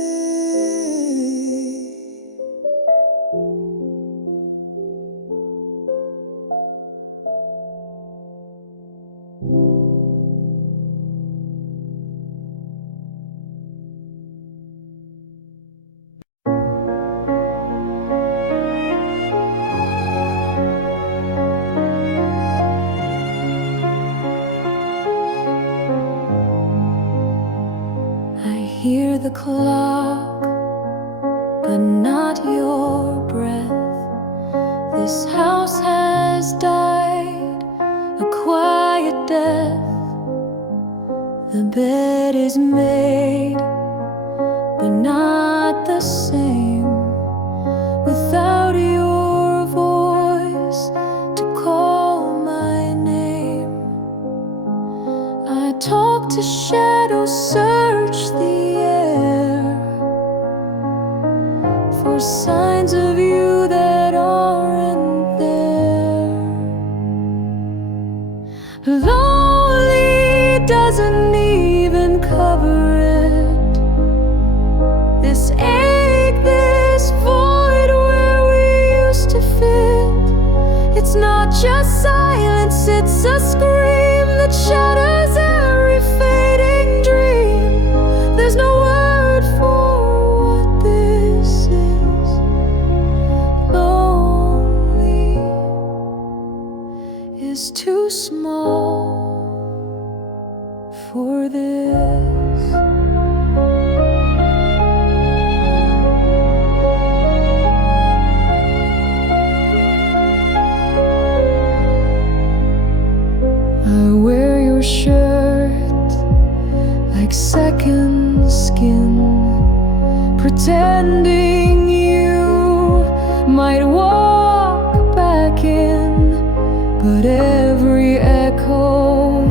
I hear the clock, but not your breath. This house has died a quiet death. The bed is made, but not the same, without your voice to call my name. I talk to shadows, search the air for signs of you that aren't there. Lonely doesn't even cover it. This ache, this void where we used to fit. It's not just silence, it's a scream that shatters every fading dream. There's no word for what this is. Lonely is too small for this. I wear your shirt like second skin, pretending you might walk back in, but every echo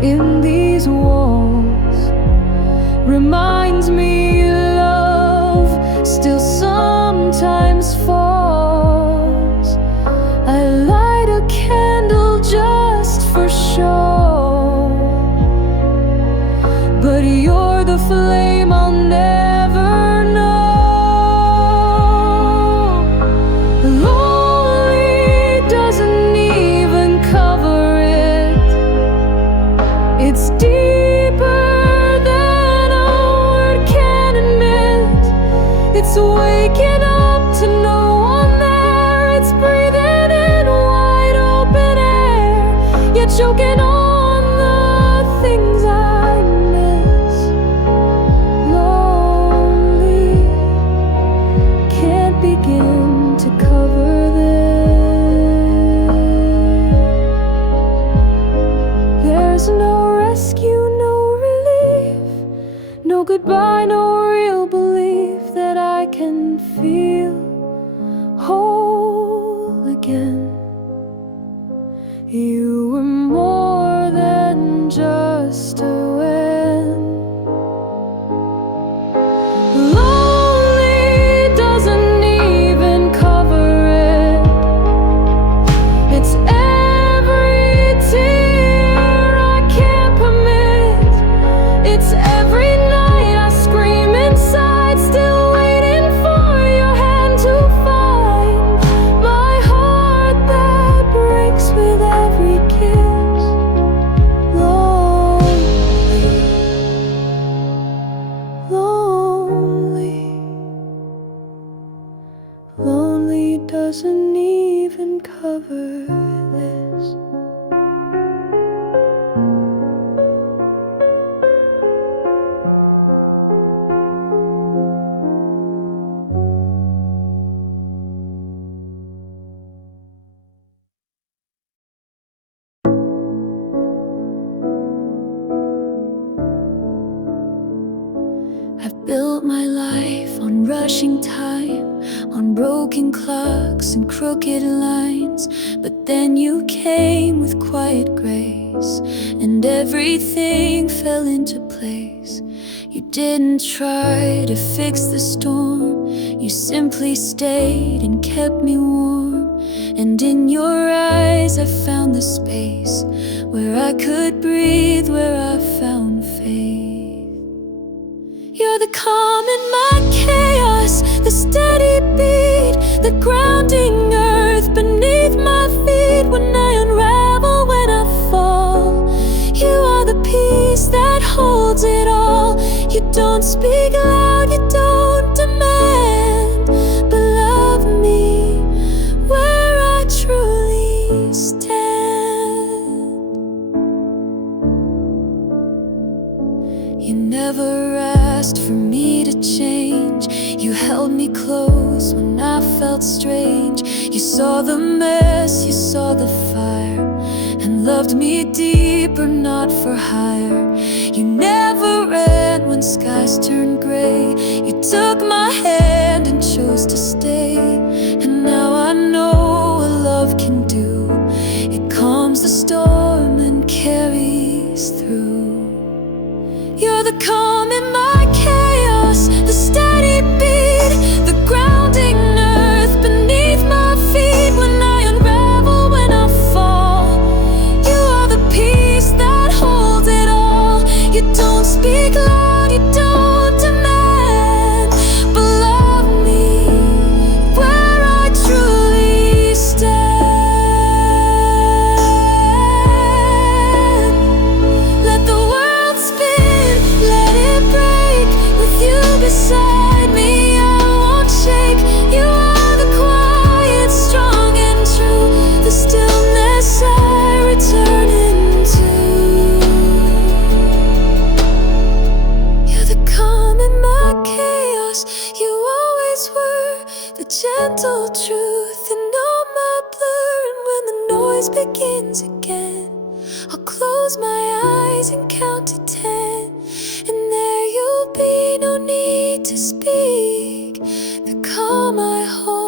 in these walls reminds me love still sometimes falls. I light a candle just for show, but you're the flame I'll never know. Lonely doesn't even cover it. It's deeper than a word can admit. It's waking up to no one there. It's breathing in wide open air, yet choking on the things I miss. Lonely can't begin to cover this. There's no rescue, no relief, no goodbye, no real belief that I can feel whole again. You were more than just a when. Lonely doesn't even cover it. It's every tear I can't permit. It's every night I scream inside, still waiting for your hand to find my heart that breaks with every kiss. Lonely, lonely lonely, doesn't even cover this. built my life on rushing time, on broken clocks and crooked lines. But then you came with quiet grace, and everything fell into place. You didn't try to fix the storm, you simply stayed and kept me warm. And in your eyes I found the space where I could breathe, where I found faith. You're the calm in my chaos, the steady beat, the grounding earth beneath my feet. When I unravel, when I fall, you are the peace that holds it all. You don't speak loud, you don't demand, but love me where I truly stand. You never asked for me to change, you held me close when I felt strange. You saw the mess, you saw the fire, and loved me deeper, not for hire. You never ran when skies turned gray, you took my hand and chose to stay. And now I know what love can do, it calms the storm and carries through. You're the calm in my chaos, the steady beat, the grounding earth beneath my feet. When I unravel, when I fall, you are the peace that holds it all. You don't speak loud, you don't demand, but love me where I truly stand. Let the world spin, let it break, with you beside me I won't shake. You are the quiet, strong and true, the stillness I return into. You're the calm in my chaos, you always were, the gentle truth in all my blur. And when the noise begins again, I'll close my eyes and count to 10, and there you'll be, no need to speak. The calm I hold